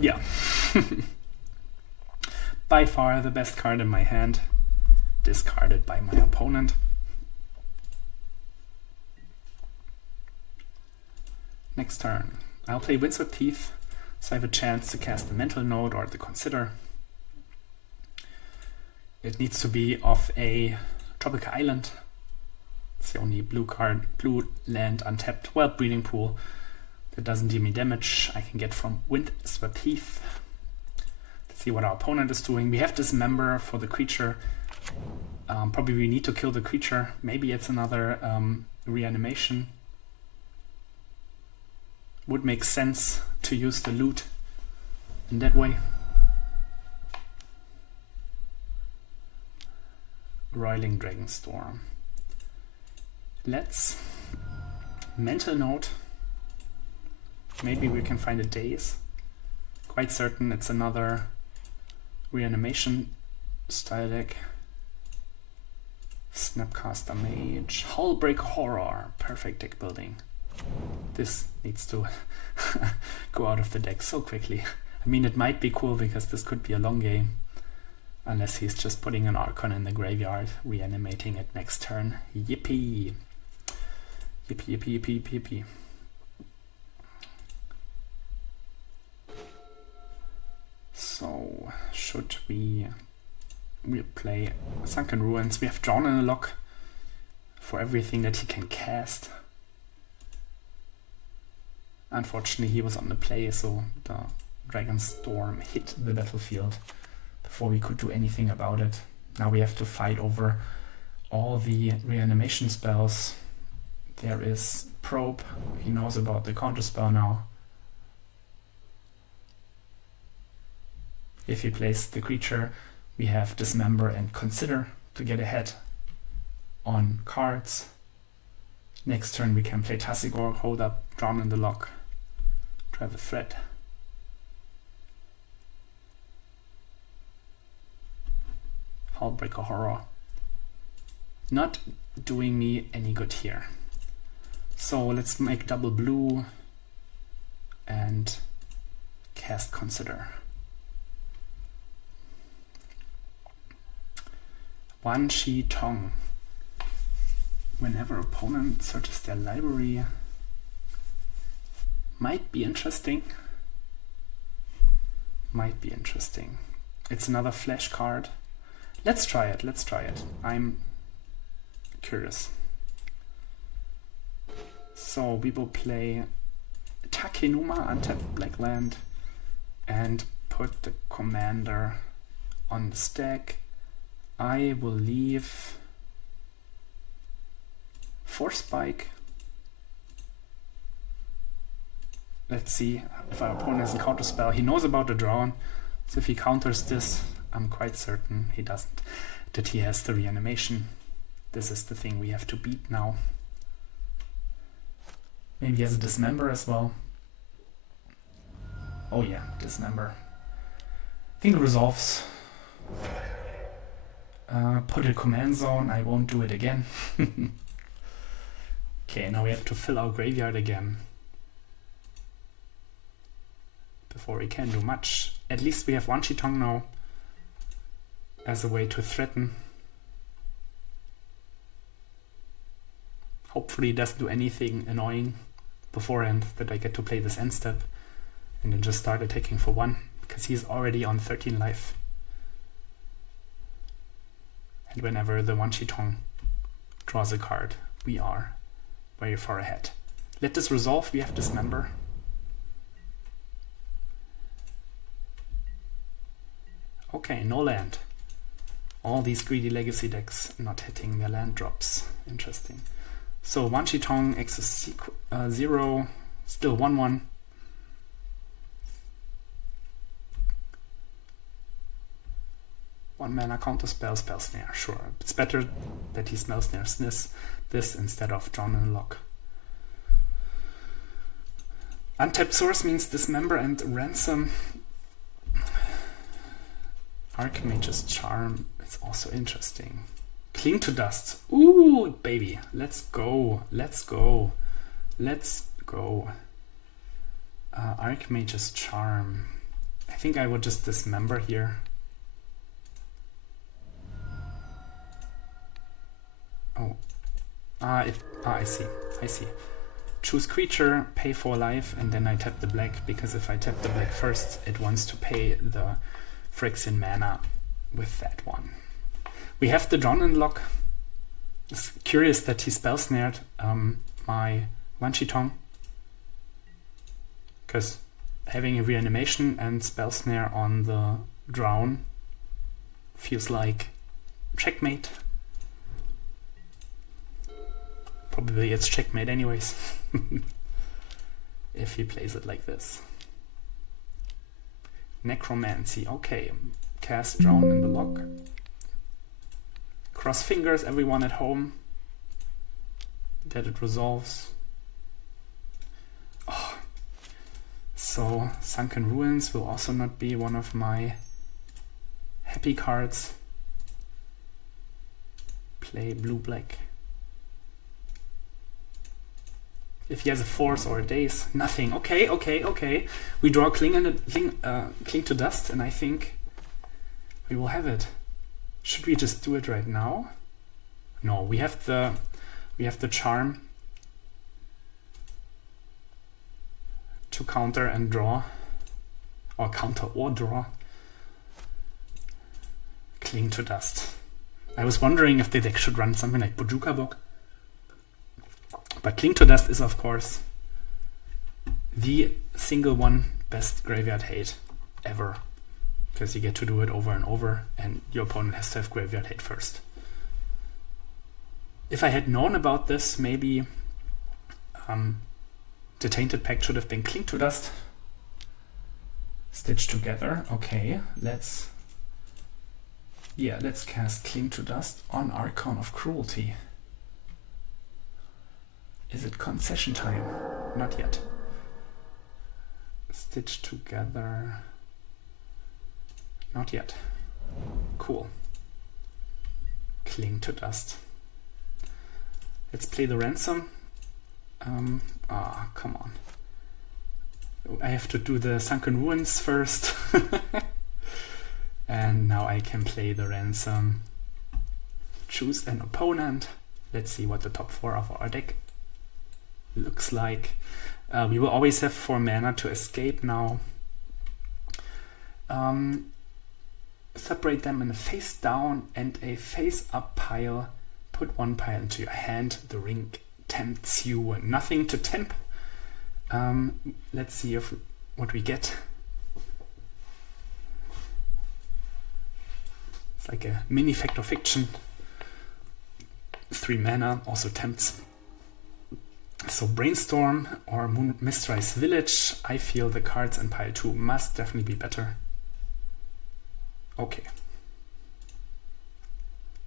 Yeah. By far the best card in my hand. Discarded by my opponent. Next turn. I'll play Windswept Heath, so I have a chance to cast the Mental Note or the Consider. It needs to be off a tropical island. It's the only blue land untapped. Well, Breeding Pool. That doesn't deal me damage. I can get from Windswept Heath. Let's see what our opponent is doing. We have Dismember for the creature. Probably we need to kill the creature. Maybe it's another reanimation. Would make sense to use the loot. in that way. Roiling Dragonstorm. Let's mental note. Maybe we can find a daze. Quite certain it's another reanimation style deck. Snapcaster Mage. Hullbreak Horror. Perfect deck building. This needs to go out of the deck so quickly. I mean, it might be cool because this could be a long game. Unless he's just putting an Archon in the graveyard, reanimating it next turn. Yippee! Yippee, yippee, yippee, yippee, yippee. So, should we play Sunken Ruins? We have drawn in a lock for everything that he can cast. Unfortunately, he was on the play, so the Dragonstorm hit the battlefield before we could do anything about it. Now we have to fight over all the reanimation spells. There is Probe. He knows about the counterspell now. If he plays the creature, we have Dismember and Consider to get ahead on cards. Next turn we can play Tasigur, hold up, drawn in the lock, drive a threat. Hullbreaker Horror. Not doing me any good here. So let's make double blue and cast Consider. Wan Shi Tong. Whenever opponent searches their library. Might be interesting. Might be interesting. It's another flash card. Let's try it, let's try it. I'm curious. So we will play Takenuma, untap black land, and put the commander on the stack. I will leave Force Spike. Let's see if our opponent has a counter spell. He knows about the drawn, so if he counters this, I'm quite certain he doesn't, that he has the reanimation. This is the thing we have to beat now. Maybe he has a Dismember as well. Oh yeah, Dismember. I think it resolves. Put a command zone, I won't do it again. Okay, now we have to fill our graveyard again. Before we can do much. At least we have Wan Shi Tong now as a way to threaten. Hopefully it doesn't do anything annoying beforehand, that I get to play this end step and then just start attacking for 1, because he's already on 13 life. And whenever the Wan Shi Tong draws a card, we are very far ahead. Let this resolve, we have Dismember. Okay, no land. All these greedy legacy decks not hitting their land drops. Interesting. So Wan Shi Tong X is 0, still 1/1. One mana counter spell, spell snare. Sure, it's better that he spell snares this instead of drawn in a lock. Untapped source means Dismember and Ransom. Archmage's Charm, it's also interesting. Cling to Dust. Ooh, baby. Let's go. Let's go. Let's go. Archmage's Charm. I think I would just Dismember here. Oh. I see. I see. Choose creature, pay 4 life, and then I tap the black, because if I tap the black first, it wants to pay the Phyrexian mana with that one. We have the drawn in lock. It's curious that he spell snared my Wan Shi Tong, because having a reanimation and spell snare on the drown feels like checkmate. Probably it's checkmate anyways, if he plays it like this. Necromancy, okay. Cast Drown in the lock. Cross fingers, everyone at home, that it resolves. Oh. So Sunken Ruins will also not be one of my happy cards. Play blue-black. If he has a Force or a Daze, nothing. Okay, okay, okay. We draw Cling to Dust, and I think we will have it. Should we just do it right now? No, we have the charm to counter and draw, or counter or draw. Cling to Dust. I was wondering if the deck should run something like Bojuka Book. But Cling to Dust is, of course, the single one best graveyard hate ever. Because you get to do it over and over, and your opponent has to have graveyard hate first. If I had known about this, maybe the Tainted Pact should have been Cling to Dust. Stitch Together. Okay, let's cast Cling to Dust on Archon of Cruelty. Is it concession time? Not yet. Stitch Together. Not yet. Cool. Cling to Dust. Let's play the Ransom. Come on. I have to do the Sunken Ruins first. And now I can play the Ransom. Choose an opponent. Let's see what the top 4 of our deck looks like. We will always have 4 mana to escape now. Separate them in a face down and a face up pile. Put 1 pile into your hand. The ring tempts you. Nothing to tempt. Let's see what we get. It's like a mini Fact or Fiction. 3 mana, also tempts. So Brainstorm or Mistrise Village. I feel the cards in pile 2 must definitely be better. Okay.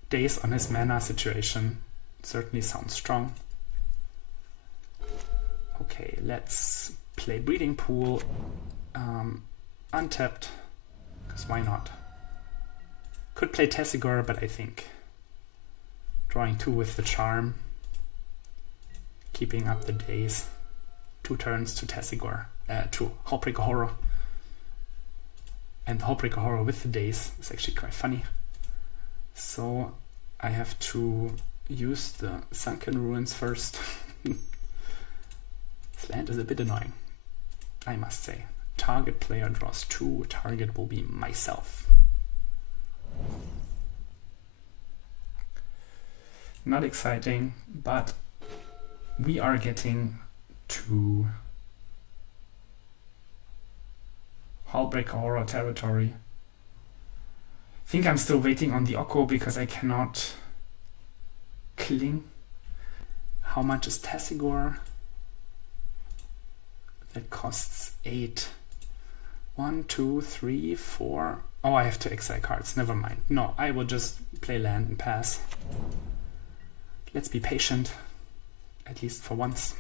Daze on his mana situation certainly sounds strong. Okay, let's play Breeding Pool. Untapped, because why not? Could play Tasigur, but I think drawing 2 with the charm, keeping up the days. 2 turns to Tasigur, to Hullbreaker Horror. And the Hullbreaker Horror with the days is actually quite funny. So I have to use the Sunken Ruins first. This land is a bit annoying, I must say. Target player draws 2, target will be myself. Not exciting, but we are getting to Hullbreaker Horror territory. I think I'm still waiting on the Oko because I cannot cling. How much is Tasigur? That costs 8. 1, 2, 3, 4. Oh, I have to exile cards. Never mind. No, I will just play land and pass. Let's be patient, at least for once.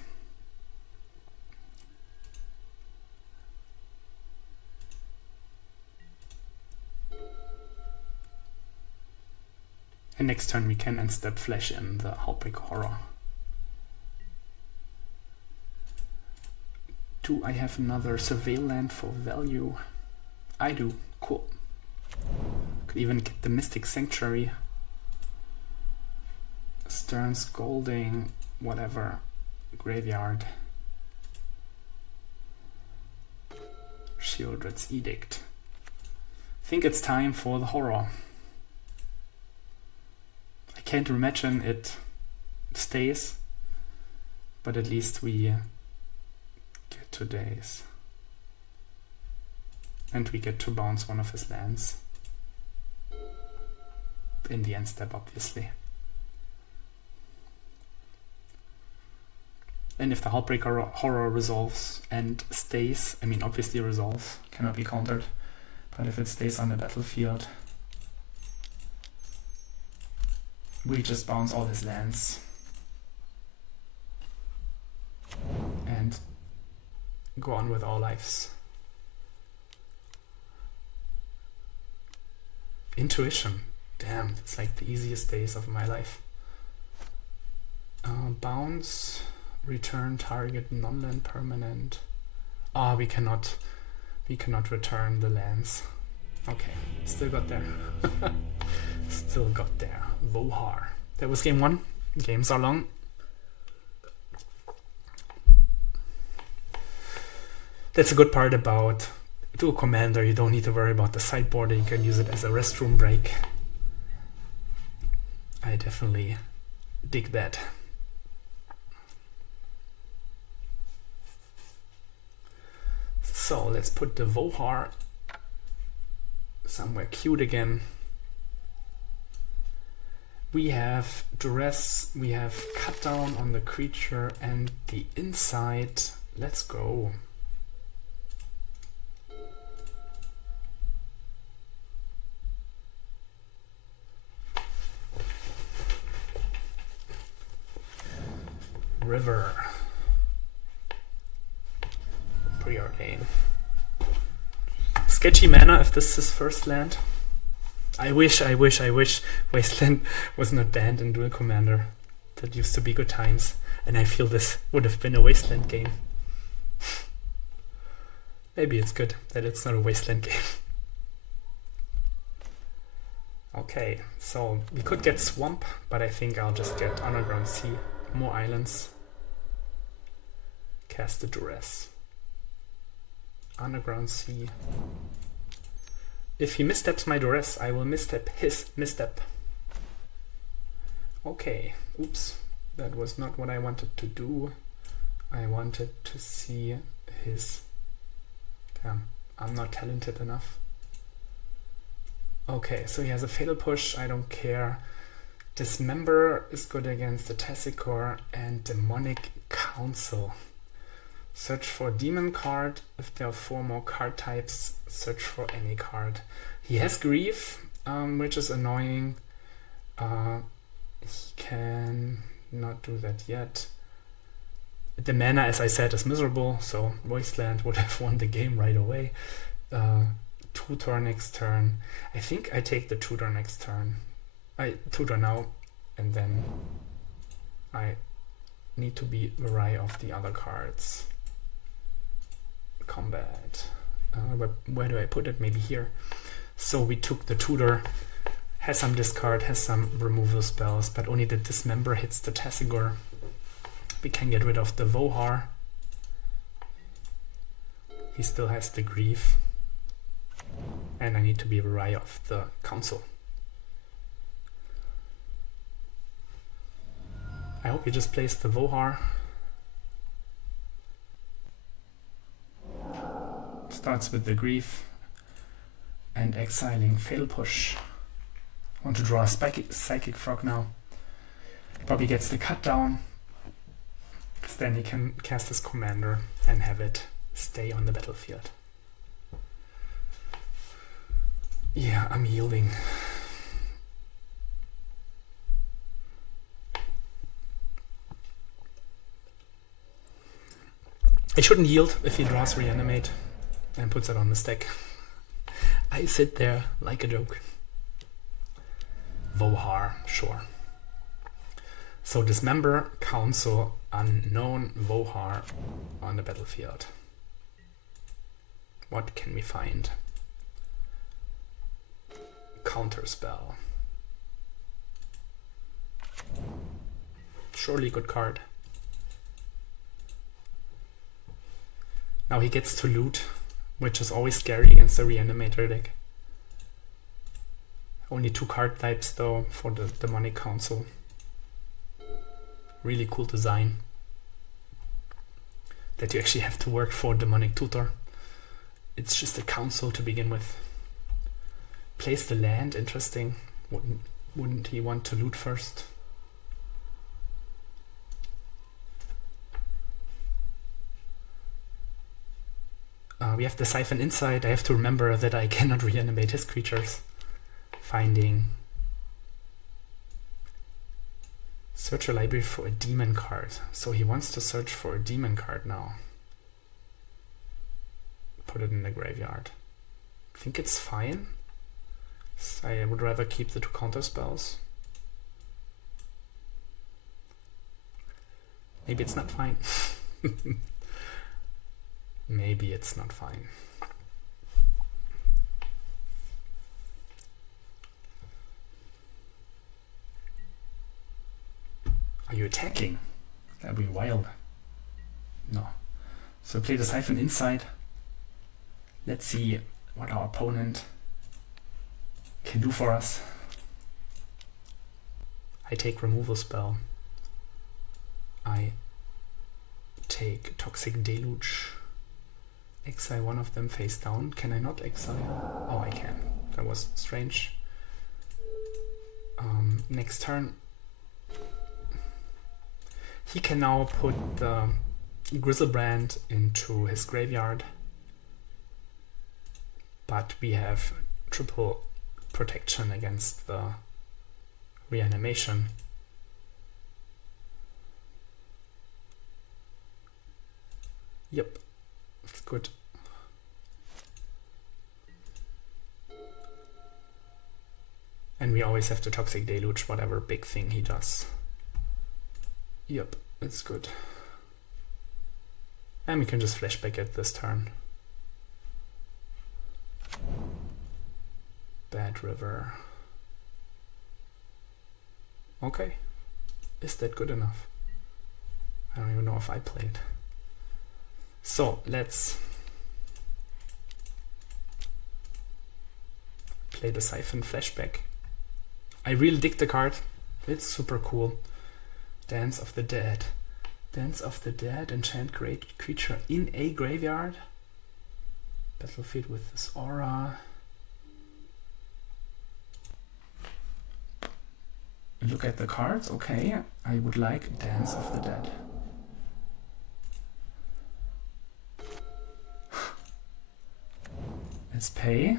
And next turn we can instead flash in the Hullbreaker Horror. Do I have another Surveil land for value? I do. Cool. Could even get the Mystic Sanctuary. Stern Scolding, whatever. Graveyard. Shieldred's Edict. I think it's time for the Horror. I can't imagine it stays, but at least we get 2 days. And we get to bounce one of his lands. In the end step, obviously. And if the Hullbreaker Horror resolves and stays, I mean obviously resolves, cannot be countered, But if it stays on the battlefield, we just bounce all his lands and go on with our lives. Intuition. Damn, it's like the easiest days of my life. Bounce, return target non-land permanent. Ah, we cannot return the lands. Okay, still got there. Still got there. Vohar. That was game 1. Games are long. That's a good part about Duel Commander. You don't need to worry about the sideboard. You can use it as a restroom break. I definitely dig that. So let's put the Vohar somewhere cute again. We have duress, we have cut down on the creature and the inside. Let's go. River. Preordain. Sketchy mana if this is first land. I wish Wasteland was not banned in Duel Commander. That used to be good times. And I feel this would have been a Wasteland game. Maybe it's good that it's not a Wasteland game. Okay, so we could get Swamp, but I think I'll just get Underground Sea. More islands. Cast the Duress. Underground Sea. If he missteps my Duress, I will misstep his misstep. Okay, oops, that was not what I wanted to do. I wanted to see his... Damn, I'm not talented enough. Okay, so he has a Fatal Push, I don't care. Dismember is good against the Tasigur and Demonic Council. Search for Demon card. If there are 4 more card types, search for any card. He has Grief, which is annoying. He can not do that yet. The mana, as I said, is miserable, so Wasteland would have won the game right away. Tutor next turn. I think I take the Tutor next turn. I tutor now, and then I need to be wary of the other cards. Combat. Where do I put it? Maybe here. So we took the tutor, has some discard, has some removal spells, but only the Dismember hits the Tasigur. We can get rid of the Vohar. He still has the Grief. And I need to be wary of the Council. I hope he just plays the Vohar. Starts with the Grief and exiling Fatal Push. I want to draw a Psychic Frog now. Probably gets the cut down. Then he can cast his commander and have it stay on the battlefield. Yeah, I'm yielding. I shouldn't yield if he draws Reanimate and puts it on the stack. I sit there like a joke. Vohar, sure. So Dismember, Council, Unknown, Vohar on the battlefield. What can we find? Counterspell. Surely good card. Now he gets to loot, which is always scary against the Reanimator deck. Only 2 card types though for the Demonic Council. Really cool design. That you actually have to work for Demonic Tutor. It's just a council to begin with. Plays the land, interesting. Wouldn't he want to loot first? We we have the Siphon Insight. I have to remember that I cannot reanimate his creatures. Finding. Search your library for a demon card. So he wants to search for a demon card now. Put it in the graveyard. I think it's fine. I would rather keep the 2 counter spells. Maybe it's not fine. Maybe it's not fine. Are you attacking? That'd be wild. No. So play the Siphon Insight. Let's see what our opponent can do for us. I take removal spell. I take Toxic Deluge. Exile one of them face down. Can I not exile? Oh, I can. That was strange. Next turn. He can now put the Grizzlebrand into his graveyard. But we have triple protection against the reanimation. Yep, it's good. And we always have the Toxic Deluge, whatever big thing he does. Yep, it's good. And we can just flashback it this turn. Bad River. Okay. Is that good enough? I don't even know if I played. So let's play the Siphon Flashback. I really dig the card. It's super cool. Dance of the Dead. Dance of the Dead, enchant great creature in a graveyard. Battlefield with this aura. Look at the cards. Okay, I would like Dance of the Dead. Let's pay.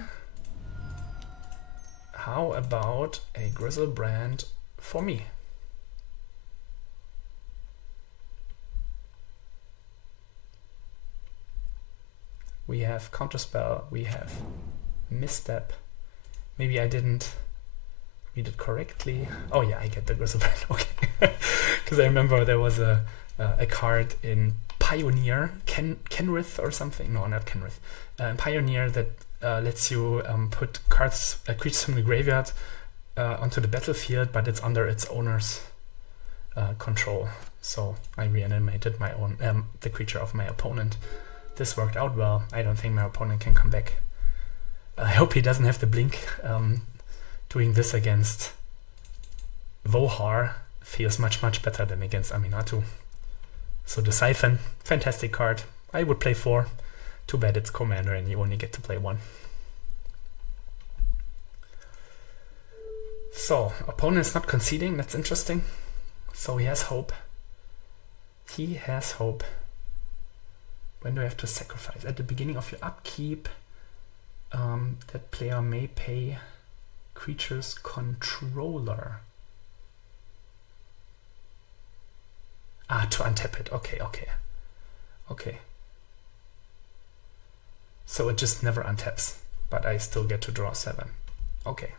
How about a Grizzlebrand for me? We have Counterspell, we have Misstep. Maybe I didn't read it correctly. Oh yeah, I get the Grizzlebrand, okay. Because I remember there was a card in Pioneer, Kenrith or something. No, not Kenrith. Pioneer that lets you put cards, creatures from the graveyard onto the battlefield, but it's under its owner's control. So I reanimated my own the creature of my opponent. This worked out well. I don't think my opponent can come back. I hope he doesn't have the blink. Doing this against Vohar feels much better than against Aminatou. So the Siphon, fantastic card. I would play 4. Too bad it's commander and you only get to play 1. So, opponent's not conceding, that's interesting. So he has hope. He has hope. When do I have to sacrifice? At the beginning of your upkeep, that player may pay creature's controller. Ah, to untap it. Okay. So it just never untaps, but I still get to draw 7. Okay.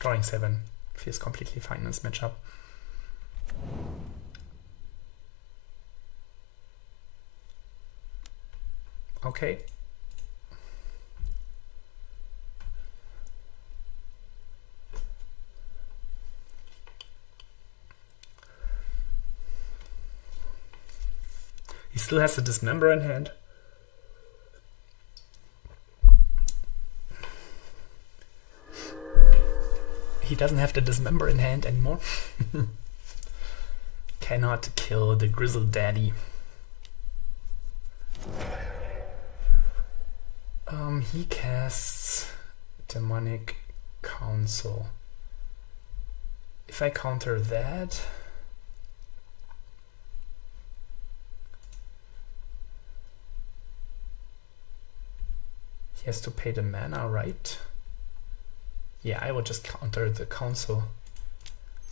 Drawing 7 feels completely fine in this matchup. Okay. He still has the Dismember in hand. He doesn't have the Dismember in hand anymore. Cannot kill the Grizzle Daddy. He casts Demonic Council. If I counter that, He has to pay the mana, right? Yeah, I will just counter the console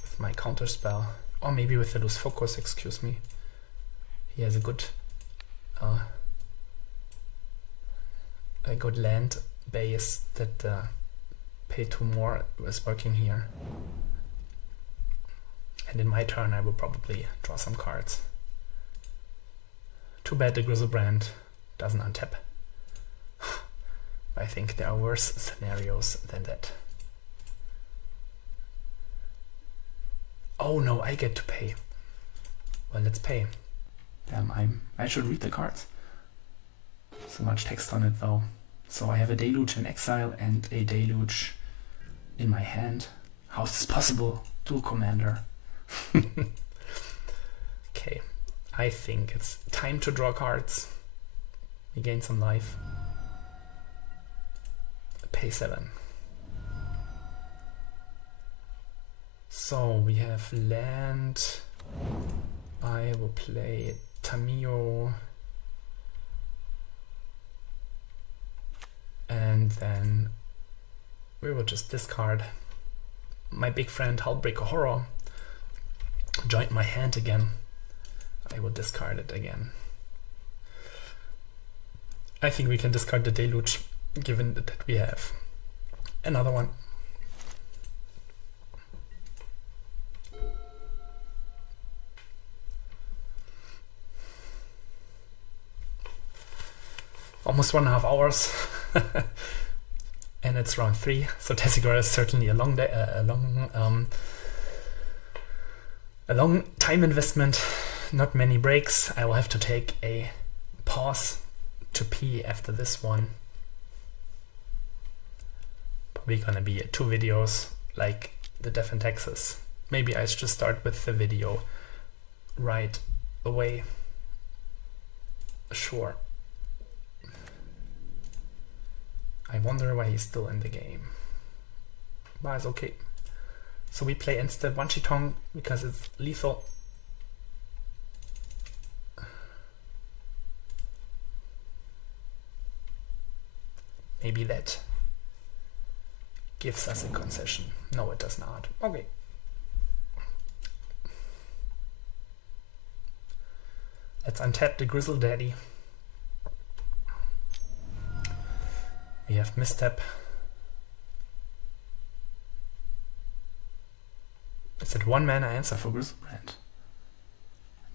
with my counter spell. Or maybe with the Lose Focus, excuse me. He has a good land base that pay 2 more is working here. And in my turn I will probably draw some cards. Too bad the Grizzlebrand doesn't untap. I think there are worse scenarios than that. Oh no, I get to pay. Well, let's pay. Damn, I should read the cards. So much text on it though. So I have a Deluge in exile and a Deluge in my hand. How is this possible? Dual commander. Okay, I think it's time to draw cards. We gain some life. Pay 7. So we have land. I will play Tamiyo. And then we will just discard. My big friend Hullbreaker Horror joined my hand again. I will discard it again. I think we can discard the Deluge, given that we have another one. Almost 1.5 hours. And it's round 3, so Tasigur is certainly a long time investment. Not many breaks. I will have to take a pause to pee after this one. Probably gonna be 2 videos like the Death in Texas. Maybe I should start with the video right away. Sure. I wonder why he's still in the game. But it's okay. So we play instead Wan Chitong because it's lethal. Maybe that gives us a concession. No, it does not. Okay. Let's untap the Grizzle Daddy. We have Misstep. Is it 1 mana answer for Grizzlebrand?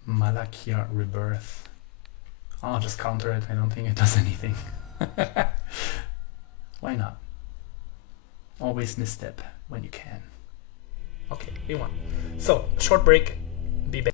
Malakia Rebirth. I'll just counter it. I don't think it does anything. Why not? Always misstep when you can. Okay, we won. So, short break.